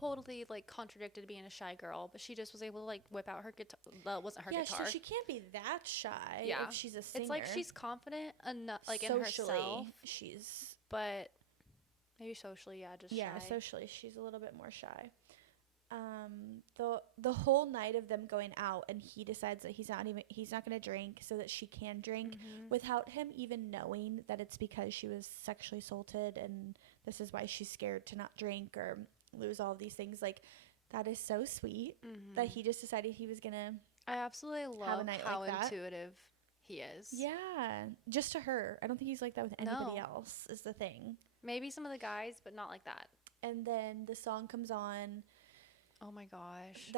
totally like contradicted being a shy girl, but she just was able to like whip out her guitar. Well, it wasn't her guitar. So she can't be that shy if she's a singer. It's like she's confident enough, like socially, in herself. She's, but maybe socially, just shy. Socially, she's a little bit more shy. The whole night of them going out, and he decides that he's not going to drink so that she can drink, without him even knowing that it's because she was sexually assaulted, and this is why she's scared to not drink or lose all of these things. Like, that is so sweet that he just decided he was gonna. I absolutely love how intuitive he is. Yeah, just to her. I don't think he's like that with anybody else, is the thing. Maybe some of the guys, but not like that. And then the song comes on. Oh my gosh.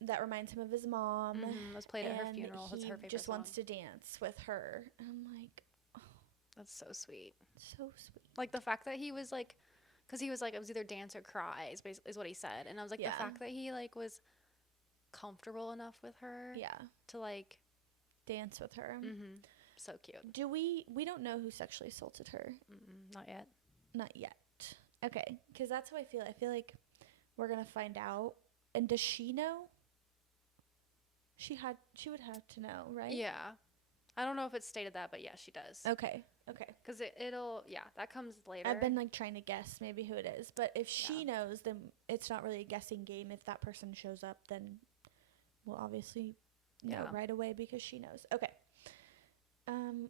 That reminds him of his mom. It was played at her funeral. It's her favorite just song. Wants to dance with her. And I'm like, oh, that's so sweet. So sweet. Like the fact that he was like, because he was like, it was either dance or cry is what he said. And I was like, the fact that he like was comfortable enough with her. Yeah. To like dance with her. So cute. Do we don't know who sexually assaulted her? Not yet. Not yet. Okay. Because that's how I feel. I feel like we're going to find out. And does she know? She would have to know, right? Yeah. I don't know if it's stated that, but yeah, she does. Okay. Because it'll that comes later. I've been like trying to guess maybe who it is, but if she knows, then it's not really a guessing game. If that person shows up, then we'll obviously know right away because she knows. Okay.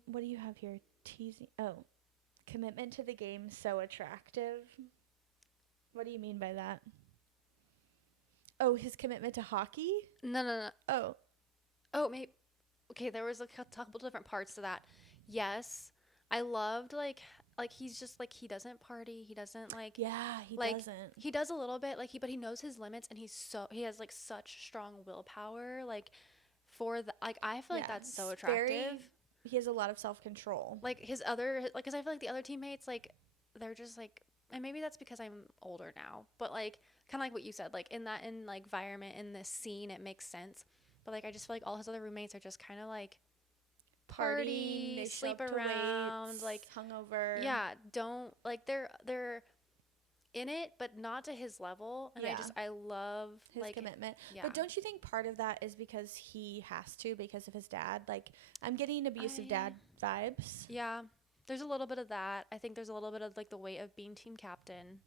What do you have here? Teasing. Oh, commitment to the game so attractive. What do you mean by that? Oh, his commitment to hockey? No. Oh, maybe. Okay, there was a couple different parts to that. Yes, I loved like he's just like he doesn't party. He doesn't like. Yeah, he like, doesn't. He does a little bit but he knows his limits, and he has like such strong willpower. Like for the I feel like that's so attractive. He has a lot of self-control. Like his other because I feel like the other teammates like they're just like, and maybe that's because I'm older now, but like kind of like what you said, like in like environment in this scene it makes sense. But like I just feel like all his other roommates are just kind of like party, they sleep around, weights, like hungover. Yeah, don't like they're in it, but not to his level. And I love his like commitment. Yeah. But don't you think part of that is because he has to because of his dad? Like I'm getting abusive dad vibes. Yeah, there's a little bit of that. I think there's a little bit of like the weight of being team captain.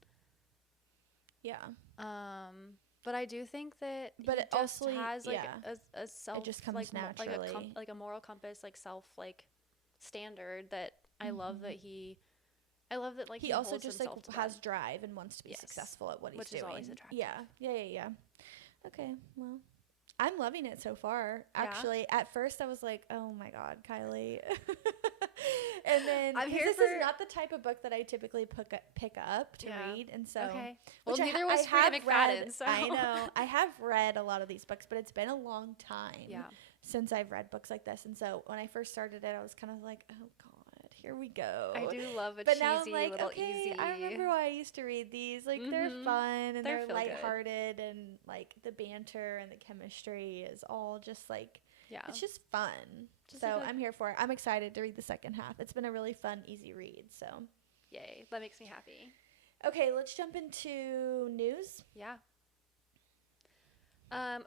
Yeah. But I do think that he just has like a self, it just comes like naturally, like a moral compass, like self like standard that I love that I love that like he also just like has drive and wants to be successful at what he's doing. Which is always attractive. Yeah. Okay, well, I'm loving it so far. Actually, at first I was like, oh my God, Kylie. And then this is not the type of book that I typically pick up to read, and so well, neither was Freida McFadden. So I know I have read a lot of these books, but it's been a long time since I've read books like this, and so when I first started it, I was kind of like, oh God, here we go. I do love a but cheesy now I'm like, little okay, easy. I remember why I used to read these. Like they're fun and they're lighthearted, and like the banter and the chemistry is all just like Yeah. It's just fun. Just so like I'm here for it. I'm excited to read the second half. It's been a really fun, easy read. So yay. That makes me happy. Okay, let's jump into news. Yeah.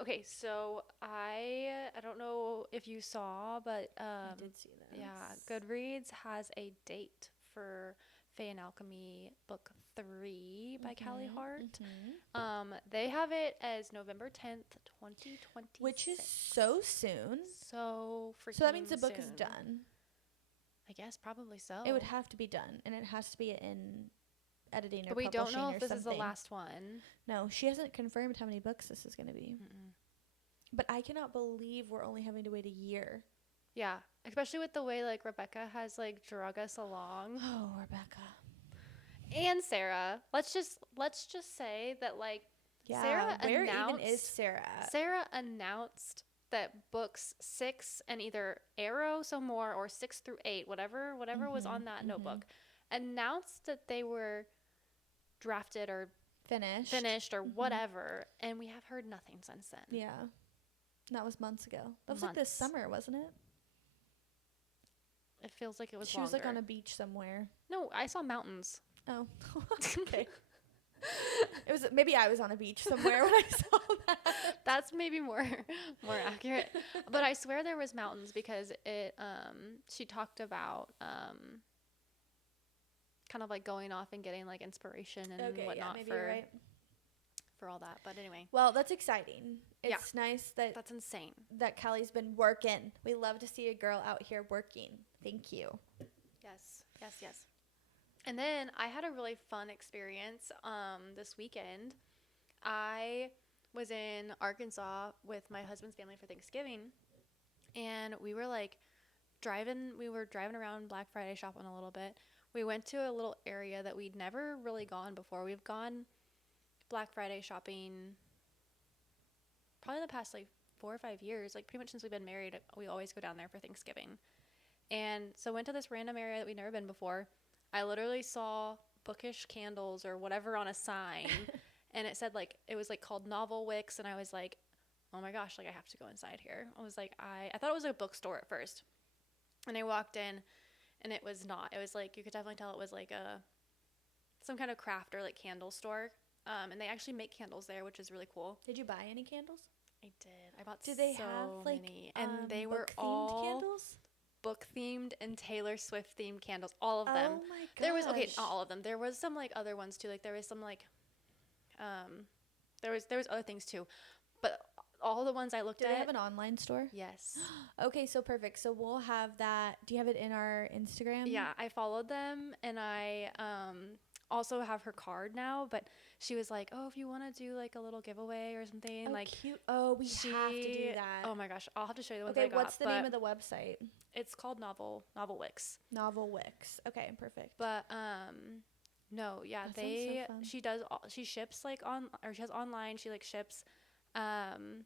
Okay, so I don't know if you saw, but I did see that. yeah, Goodreads has a date for Fae and Alchemy book 3 by Callie Hart. They have it as November 10th, 2026. Which is so soon. So freaking So that means the book soon. is done. I guess probably so. It would have to be done, and it has to be in editing or but we don't know if this something. is the last one. No, she hasn't confirmed how many books this is going to be. But I cannot believe we're only having to wait a year. Yeah, especially with the way like Rebecca has like drug us along. Oh, Rebecca. And Sarah. Let's just say that like Sarah where announced, even is Sarah? Sarah announced that books 6 and either Arrow so more or 6 through 8, whatever was on that notebook, announced that they were drafted or finished or whatever, and we have heard nothing since then. Yeah. That was months ago. That was like this summer, wasn't it? It feels like it was She longer. was like on a beach somewhere. No, I saw mountains. Oh. Okay. It was maybe I was on a beach somewhere when I saw that. That's maybe more accurate. But I swear there was mountains because it she talked about kind of like going off and getting like inspiration and whatnot for all that. But anyway. Well, that's exciting. It's nice that that's insane. That Callie's been working. We love to see a girl out here working. Thank you. Yes. And then I had a really fun experience this weekend. I was in Arkansas with my husband's family for Thanksgiving, and we were like driving around Black Friday shopping a little bit. We went to a little area that we'd never really gone before. We've gone Black Friday shopping probably the past like 4 or 5 years, like pretty much since we've been married. We always go down there for Thanksgiving. And so went to this random area that we'd never been before. I literally saw bookish candles or whatever on a sign, and it said like, it was like called Novel Wicks, and I was like, oh my gosh, like I have to go inside here. I was like, I thought it was a bookstore at first, and I walked in, and it was not. It was like, you could definitely tell it was like some kind of craft or like candle store, and they actually make candles there, which is really cool. Did you buy any candles? I did. I bought so many. Did they have like and they were all candles? Book themed and Taylor Swift themed candles, all of them. Oh my gosh. There was not all of them. There was some like other ones too. Like there was some like there was other things too. But all the ones I looked at. Do they have an online store? Yes. Okay, so perfect. So we'll have that. Do you have it in our Instagram? Yeah, I followed them, and I also have her card now, but she was like, oh, if you want to do like a little giveaway or something. Oh, like cute. Oh, we have to do that. Oh my gosh, I'll have to show you the ones I got. Okay, what's the name of the website? It's called Novel Wicks. Novel Wicks. Okay, perfect. But no, yeah, that she ships like she has online, she like ships, and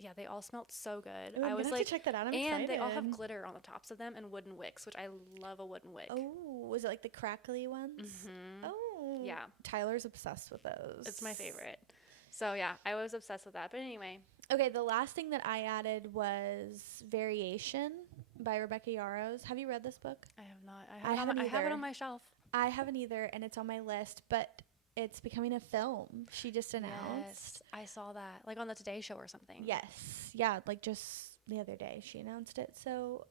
yeah, they all smelled so good. Ooh, I was like, to check that out. I'm excited. They all have glitter on the tops of them and wooden wicks, which I love a wooden wick. Oh, was it like the crackly ones? Mm-hmm. Oh, yeah. Tyler's obsessed with those. It's my favorite. So yeah, I was obsessed with that. But anyway. Okay, the last thing that I added was Variation by Rebecca Yarros. Have you read this book? I have not. I have it on my shelf. I haven't either, and it's on my list, but it's becoming a film. She just announced. Yes, I saw that, like on the Today Show or something. Yes. Yeah, like just the other day she announced it. So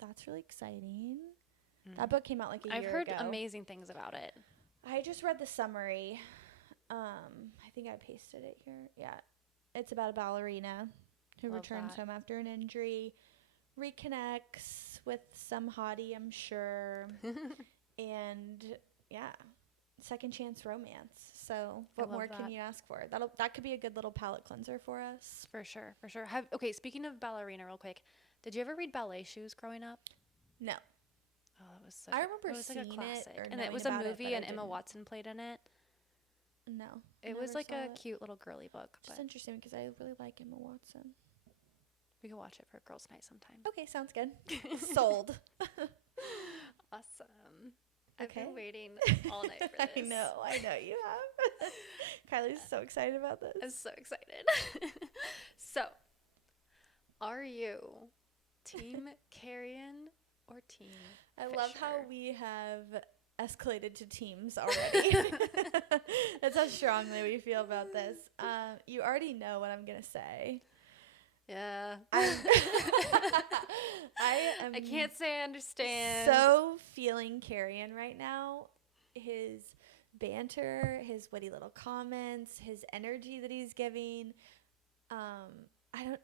that's really exciting. That book came out like a year ago. I've heard amazing things about it. I just read the summary. I think I pasted it here. Yeah. It's about a ballerina who returns home after an injury, reconnects with some hottie, I'm sure. And yeah, second chance romance. So what more can you ask for? That could be a good little palate cleanser for us. For sure. Okay, speaking of ballerina real quick, did you ever read Ballet Shoes growing up? No. Oh, that was I remember seeing like a classic. it. And it was a movie and Emma Watson played in it. No. It was like a cute little girly book. Just interesting because I really like Emma Watson. We can watch it for girls' night sometime. Okay, sounds good. Sold. Awesome. I've been waiting all night for this. I know you have. Kylie's so excited about this. I'm so excited. So, Are you Team Carrion or Team Fisher? I love how we have escalated to teams already. That's how strongly we feel about this. You already know what I'm going to say. Yeah. I can't say I understand. So feeling Carrion right now. His banter, his witty little comments, his energy that he's giving.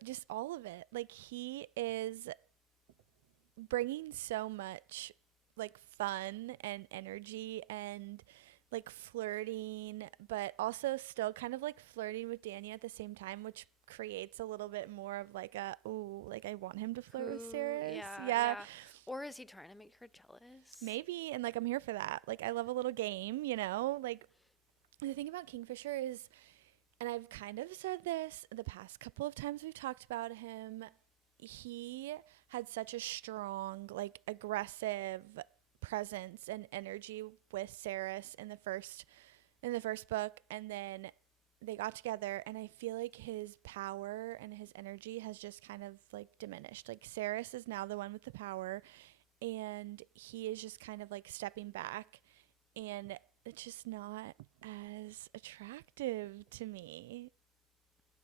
Just all of it. Like, he is bringing so much, like, fun and energy and, like, flirting, but also still kind of, like, flirting with Danny at the same time, which creates a little bit more of, like, I want him to flirt with Sarah. Yeah. Or is he trying to make her jealous? Maybe, and, like, I'm here for that. Like, I love a little game, you know? Like, the thing about Kingfisher is, and I've kind of said this the past couple of times we've talked about him, he had such a strong, like, aggressive presence and energy with Saris in the first book, and then they got together, and I feel like his power and his energy has just kind of, like, diminished. Like, Saris is now the one with the power, and he is just kind of, like, stepping back, and it's just not as attractive to me.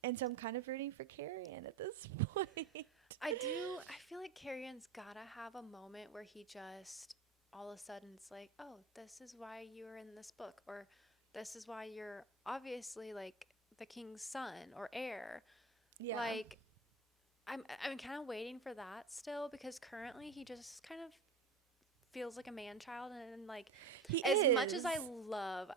And so I'm kind of rooting for Carrion at this point. I feel like Carrion's gotta have a moment where he just all of a sudden it's like, oh, this is why you're in this book, or this is why you're obviously, like, the king's son or heir. Yeah. Like, I'm kind of waiting for that still, because currently he just kind of feels like a man-child, and like, he as is. much as I love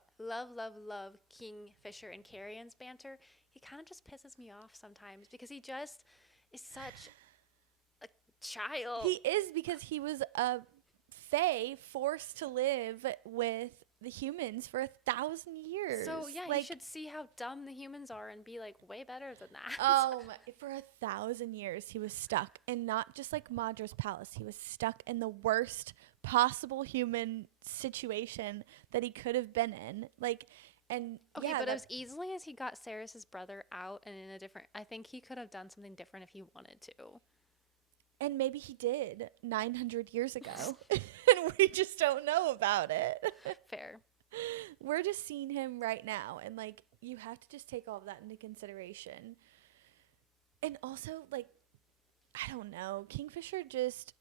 Kingfisher and Carrion's banter, he kind of just pisses me off sometimes, because he just is such a child. He is, because he was a fae forced to live with the humans for 1,000 years. So yeah, like, he should see how dumb the humans are and be like way better than that. For 1,000 years he was stuck, and not just like Madra's palace. He was stuck in the worst possible human situation that he could have been in. Like, and okay, yeah, but as easily as he got Saris's brother out and in a different, I think he could have done something different if he wanted to. And maybe he did 900 years ago. And we just don't know about it. Fair. We're just seeing him right now. And, like, you have to just take all of that into consideration. And also, like, I don't know. Kingfisher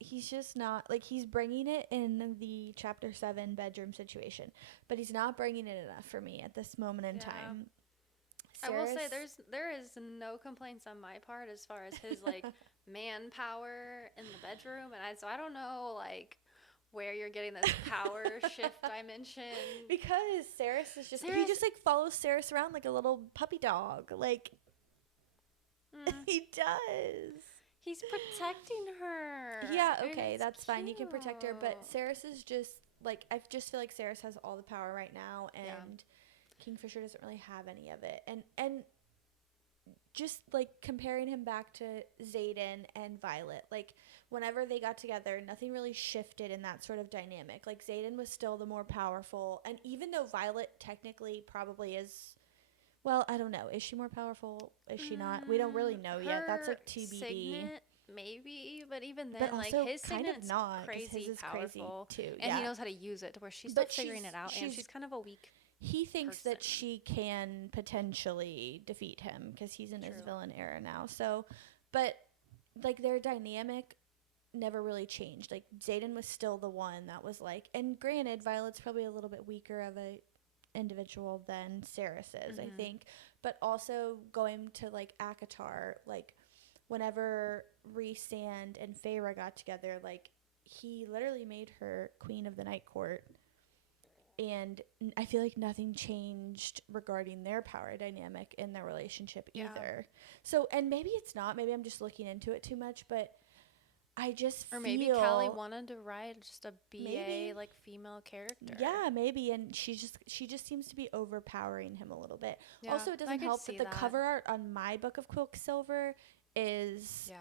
he's just not, like, he's bringing it in the chapter 7 bedroom situation. But he's not bringing it enough for me at this moment in time. I will say there is no complaints on my part as far as his, like, manpower in the bedroom, and so I don't know, like, where you're getting this power shift dimension. Because Saris is just he just, like, follows Saris around like a little puppy dog. Like, he does. He's protecting her. Yeah, okay, that's fine. You can protect her, but Saris is just, like, I just feel like Saris has all the power right now, and Kingfisher doesn't really have any of it. And just, like, comparing him back to Xaden and Violet, like, whenever they got together, nothing really shifted in that sort of dynamic. Like, Xaden was still the more powerful, and even though Violet technically probably is, well, I don't know, is she more powerful? Is she not? We don't really know yet. That's, like, TBD. Signet, maybe, but even then, but like, his signet's not crazy powerful, crazy too, and he knows how to use it to where she's still figuring it out, and she's kind of a weak. He thinks that she can potentially defeat him because he's in his villain era now. So, but, like, their dynamic never really changed. Like, Xaden was still the one that was, like, and granted, Violet's probably a little bit weaker of a individual than Saris is, I think. But also going to, like, ACOTAR, like, whenever Rhysand and Feyre got together, like, he literally made her queen of the Night Court. And I feel like nothing changed regarding their power dynamic in their relationship either. So, and maybe it's not. Maybe I'm just looking into it too much, but I just feel... Or maybe Callie wanted to write just a BA, like, female character. Yeah, maybe. And she just seems to be overpowering him a little bit. Yeah, also, it doesn't help that the cover art on my book of Quicksilver is... Yeah.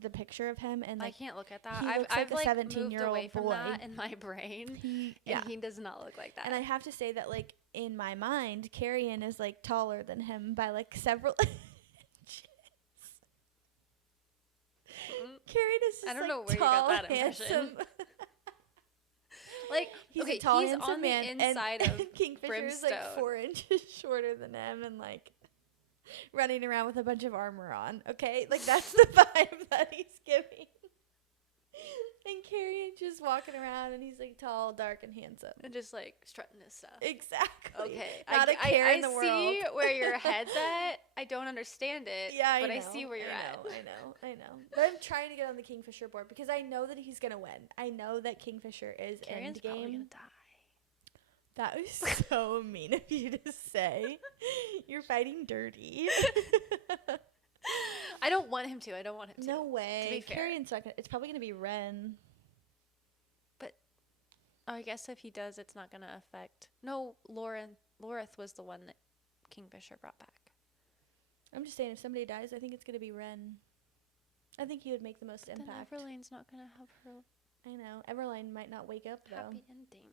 The picture of him, and, like, I can't look at that. I've like, a 17-year-old moved away boy from that in my brain, and he does not look like that. And I have to say that, like, in my mind, Carrion is, like, taller than him by, like, several inches. Carrion is just I don't know where tall, you got that impression. Like he's a tall, handsome on man, the inside and of Kingfisher is Brimstone. like 4 inches shorter than him, and like running around with a bunch of armor on. Okay, like that's the vibe that he's giving. And Carrion just walking around, and he's like tall, dark, and handsome, and just like strutting his stuff. Exactly. Okay, not a care in the world. I see where your head's at. I don't understand it. Yeah, but I see where you're at. I know. But I'm trying to get on the Kingfisher board because I know that he's gonna win. I know that Kingfisher is Carrion's probably gonna die. That was so mean of you to say. You're fighting dirty. I don't want him to. No way. To be fair. Carrion's not gonna, it's probably gonna be Ren. But I guess if he does, it's not gonna affect. No, Lorith was the one that Kingfisher brought back. I'm just saying, if somebody dies, I think it's gonna be Ren. I think he would make the most impact. Then Everlane's not gonna have her. I know. Everlane might not wake up though. Happy ending.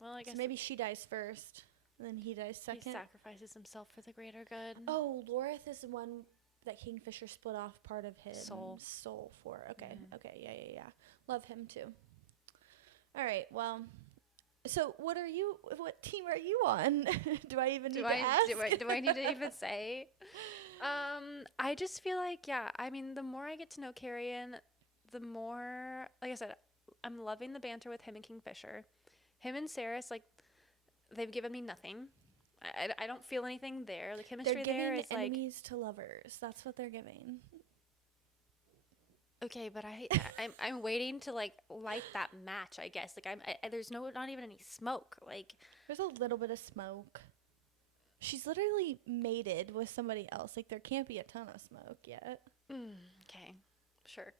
Well, I guess so maybe she dies first, and then he dies second. He sacrifices himself for the greater good. Oh, Lorith is the one that Kingfisher split off part of his soul for. Okay, yeah. Love him too. All right, well, so what team are you on? Do I even need to ask? Do I need to even say? I just feel like, I mean, the more I get to know Carrion, the more, like I said, I'm loving the banter with him and Kingfisher. Him and Saris, like, they've given me nothing. I don't feel anything there. The chemistry there is like... They're giving enemies to lovers. That's what they're giving. Okay, but I'm waiting to, like, light that match, I guess. Like, there's not even any smoke. Like... There's a little bit of smoke. She's literally mated with somebody else. Like, there can't be a ton of smoke yet. Okay. Sure.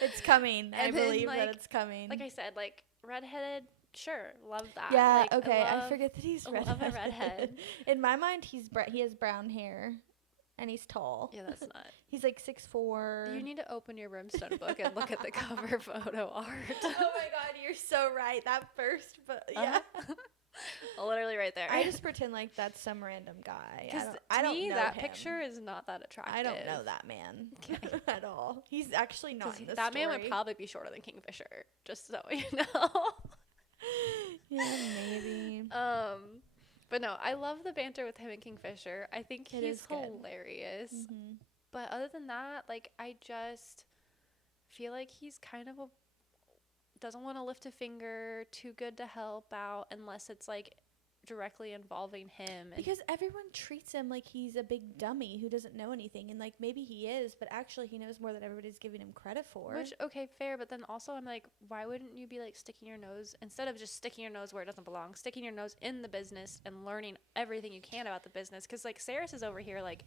It's coming. I believe that it's coming. Like I said, like, redheaded, sure, love that. Yeah, like, okay. I forget that he's redheaded. Love a redhead. In my mind, he has brown hair, and he's tall. Yeah, that's not. He's like 6'4". You need to open your Brimstone book and look at the cover photo art. Oh my God, you're so right. That first, but yeah. Literally right there. I just pretend like that's some random guy. I don't know that him. picture is not that attractive. I don't know that man at all. He's actually not in this That story. man would probably be shorter than Kingfisher, just so you know. Yeah, maybe. But no, I love the banter with him and Kingfisher. I think he's hilarious. Mm-hmm. But other than that, like, I just feel like he's kind of doesn't want to lift a finger, too good to help out unless it's like directly involving him. Because everyone treats him like he's a big dummy who doesn't know anything, and like maybe he is, but actually he knows more than everybody's giving him credit for. Which, okay, fair, but then also I'm like, why wouldn't you be like sticking your nose, instead of just sticking your nose where it doesn't belong, sticking your nose in the business and learning everything you can about the business? Because like Saris is over here like,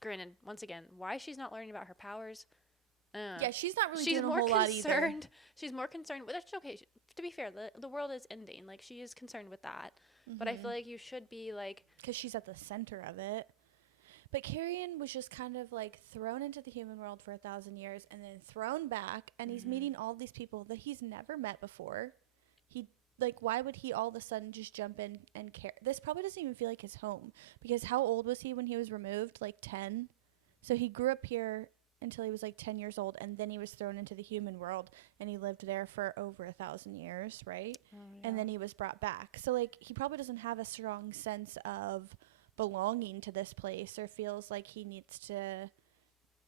granted, once again, why she's not learning about her powers. Yeah, she's not really doing a whole lot either. She's more concerned, but that's okay. To be fair, the world is ending. Like, she is concerned with that. Mm-hmm. But I feel like you should be, like... Because she's at the center of it. But Carrion was just kind of, like, thrown into the human world for 1,000 years and then thrown back, and he's meeting all these people that he's never met before. Like, why would he all of a sudden just jump in and care? This probably doesn't even feel like his home. Because how old was he when he was removed? Like, 10? So he grew up here until he was like 10 years old, and then he was thrown into the human world, and he lived there for over 1,000 years, right? Oh, yeah. And then he was brought back. So like he probably doesn't have a strong sense of belonging to this place, or feels like he needs to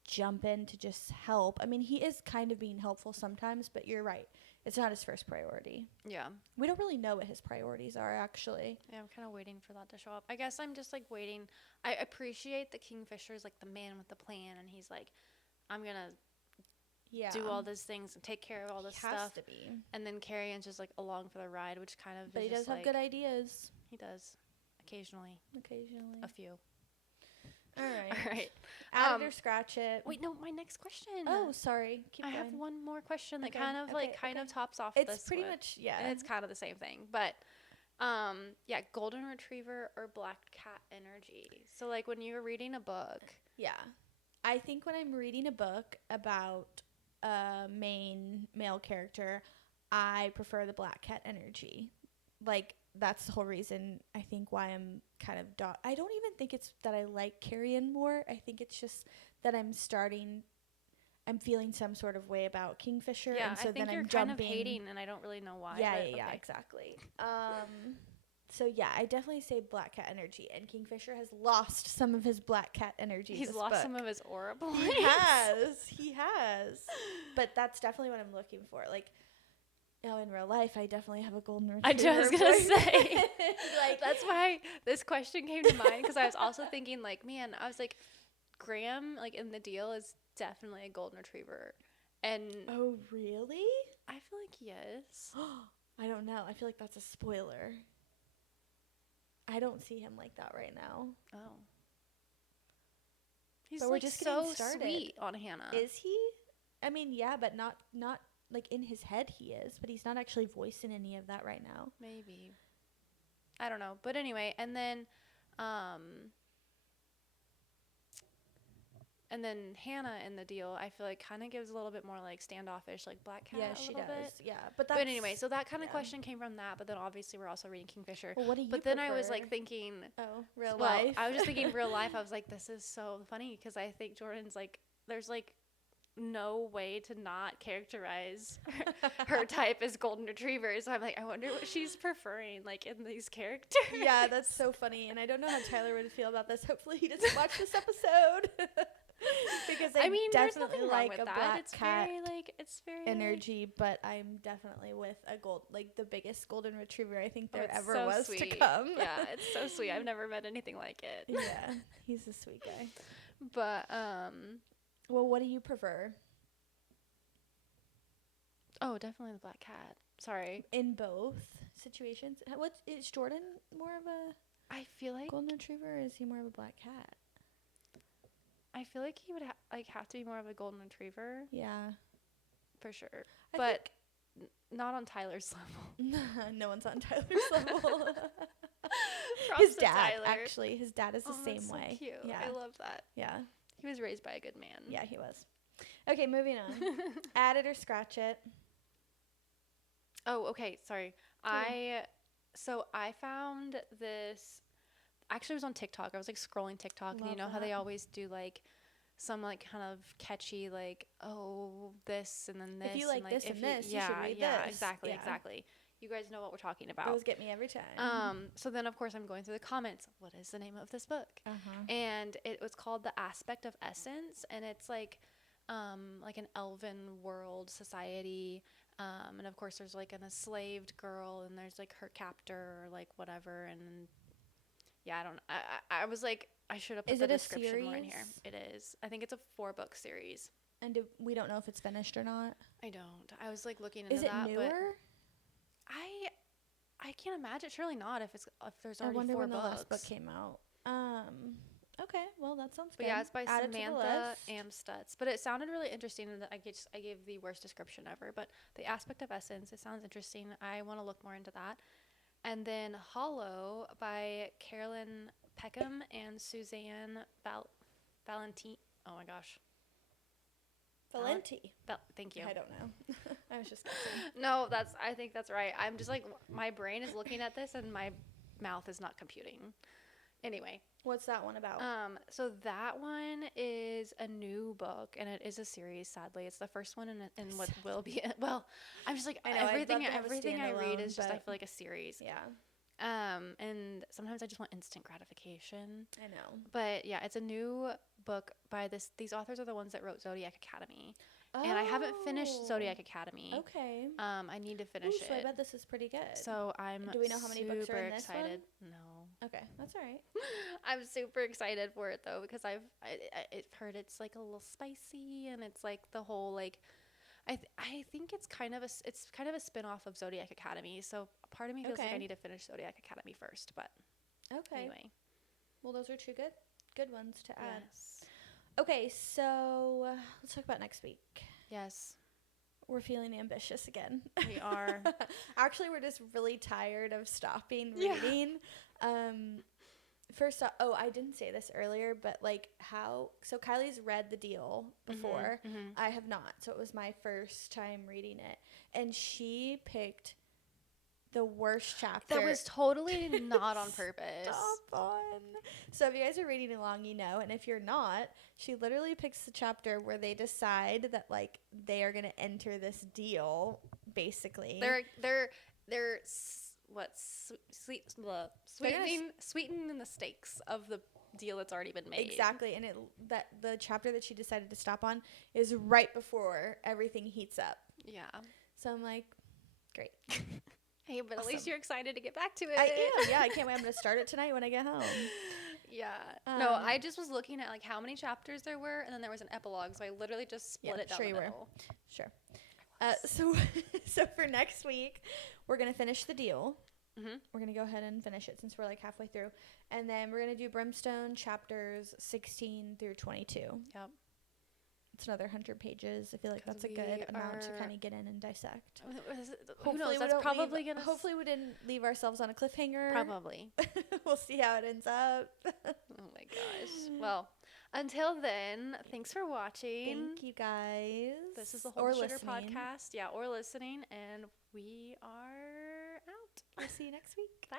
jump in to just help. I mean, he is kind of being helpful sometimes, but you're right, it's not his first priority. Yeah, we don't really know what his priorities are, actually. Yeah, I'm kind of waiting for that to show up. I guess I'm just like waiting. I appreciate that Kingfisher's like the man with the plan, and he's like, I'm gonna do all these things and take care of all this stuff. Has to be. And then Carrion's just like along for the ride, which kind of. But he does have good ideas. He does, occasionally. A few. All right. All right. Add it or scratch it. Wait, no, my next question. Oh, sorry. I have one more question that kind of tops off this. It's pretty much, yeah. And it's kind of the same thing, but. Golden retriever or black cat energy. So like when you're reading a book. Yeah. I think when I'm reading a book about a main male character, I prefer the black cat energy. Like, that's the whole reason I think why I'm kind of I don't even think it's that I like Carrion more. I think it's just that I'm feeling some sort of way about Kingfisher. Yeah, and so I think then you're I'm kind jumping. of hating, and I don't really know why. Yeah, but, yeah, okay. exactly. So yeah, I definitely say Black Cat energy, and Kingfisher has lost some of his Black Cat energy. He's lost some of his aura points. He has. But that's definitely what I'm looking for. Like, now in real life, I definitely have a golden retriever. I was gonna say, like, that's why this question came to mind, because I was also thinking, like, man, I was like, Graham, like, in the deal is definitely a golden retriever, and oh really? I feel like yes. I don't know. I feel like that's a spoiler. I don't see him like that right now. Oh, he's but like we're just so sweet on Hannah. Is he? I mean, yeah, but not like in his head he is, but he's not actually voicing any of that right now. Maybe. I don't know. But anyway, and then Hannah in the deal, I feel like kind of gives a little bit more like standoffish, like Black Cat. Yeah, she does. Bit. Yeah, but anyway, so that kind of question came from that. But then obviously we're also reading Kingfisher. Well, what do you But then I was like thinking, real life. I was just thinking real life. I was like, this is so funny, because I think Jordan's like, there's like no way to not characterize her type as golden retriever. So I'm like, I wonder what she's preferring, like, in these characters. Yeah, that's so funny. And I don't know how Tyler would feel about this. Hopefully he doesn't watch this episode. Because I mean, definitely like a Black Cat it's very energy, but I'm definitely with a the biggest golden retriever I think there ever so was sweet. to come. Yeah, it's so sweet. I've never met anything like it. Yeah, he's a sweet guy. But well, what do you prefer? Oh, definitely the Black Cat. Sorry. In both situations, what is Jordan more of a? I feel like golden retriever, or is he more of a Black Cat? I feel like he would have to be more of a golden retriever. Yeah, for sure. But not on Tyler's level. No one's on Tyler's level. His dad, Tyler. actually, his dad is the same that's way. So cute. Yeah, I love that. Yeah, he was raised by a good man. Yeah, he was. Okay, moving on. Add it or scratch it. Oh, okay. Sorry. So I found this. Actually, it was on TikTok. I was like scrolling TikTok, and you know how they always do like some like kind of catchy like, oh, this and then this. If you like this and this, you should read this. Yeah, exactly. You guys know what we're talking about. Those get me every time. So then of course I'm going through the comments. What is the name of this book? And it was called The Aspect of Essence, and it's like an elven world society. And of course there's like an enslaved girl, and there's like her captor or like whatever, and yeah, I was like, I should have put the description more in here. It is. I think it's a 4-book series. And we don't know if it's finished or not. I don't. I was like looking into that. Is it newer? But I can't imagine. Surely not. If there's already 4 books. I wonder when the last book came out. Okay. Well, that sounds good. But yeah, it's by Samantha Amstutz. But it sounded really interesting, and I gave the worst description ever. But The Aspect of Essence, it sounds interesting. I want to look more into that. And then Hollow by Carolyn Peckham and Suzanne Valenti. Oh my gosh. Valenti. Thank you. I don't know. I was just guessing. No, I think that's right. I'm just like, my brain is looking at this and my mouth is not computing. Anyway. What's that one about? So that one is a new book, and it is a series, sadly. It's the first one in what will be, well, I'm just like, everything I read is just, I feel like a series. Yeah. And sometimes I just want instant gratification. I know. But yeah, it's a new book by these authors are the ones that wrote Zodiac Academy. Oh. And I haven't finished Zodiac Academy. Okay. I need to finish it. So I bet this is pretty good. So I'm Do we know how many books are in this excited. One? No. Okay, that's all right. I'm super excited for it though, because I've heard it's like a little spicy, and it's like the whole like I think it's kind of a spin-off of Zodiac Academy. So part of me feels like I need to finish Zodiac Academy first, but anyway. Well, those are two good ones to add. Yes. Okay, so let's talk about next week. Yes. We're feeling ambitious again. We are. Actually, we're just really tired of stopping reading. First off, I didn't say this earlier, but so Kylie's read the deal before. Mm-hmm. I have not. So it was my first time reading it. And she picked the worst chapter. That was totally not on purpose. Stop on. So if you guys are reading along, you know, and if you're not, she literally picks the chapter where they decide that like they are gonna enter this deal, basically. They're sweetening the stakes of the deal that's already been made. Exactly, and that the chapter that she decided to stop on is right before everything heats up. Yeah. So I'm like, great. Hey, but at least you're excited to get back to it. I am. Yeah, I can't wait. I'm gonna start it tonight when I get home. Yeah. No, I just was looking at like how many chapters there were, and then there was an epilogue, so I literally just split it down the middle. Sure. So for next week, we're gonna finish the deal. Mm-hmm. We're gonna go ahead and finish it since we're like halfway through, and then we're gonna do Brimstone chapters 16 through 22. Yep. It's another 100 pages. I feel like that's a good amount to kind of get in and dissect. Who knows? That's probably gonna. Hopefully, we didn't leave ourselves on a cliffhanger. Probably. We'll see how it ends up. Oh my gosh. Well, until then, thanks for watching. Thank you guys. This is the Whole Sugar Podcast. Yeah, or listening, and we are out. We'll see you next week. Bye.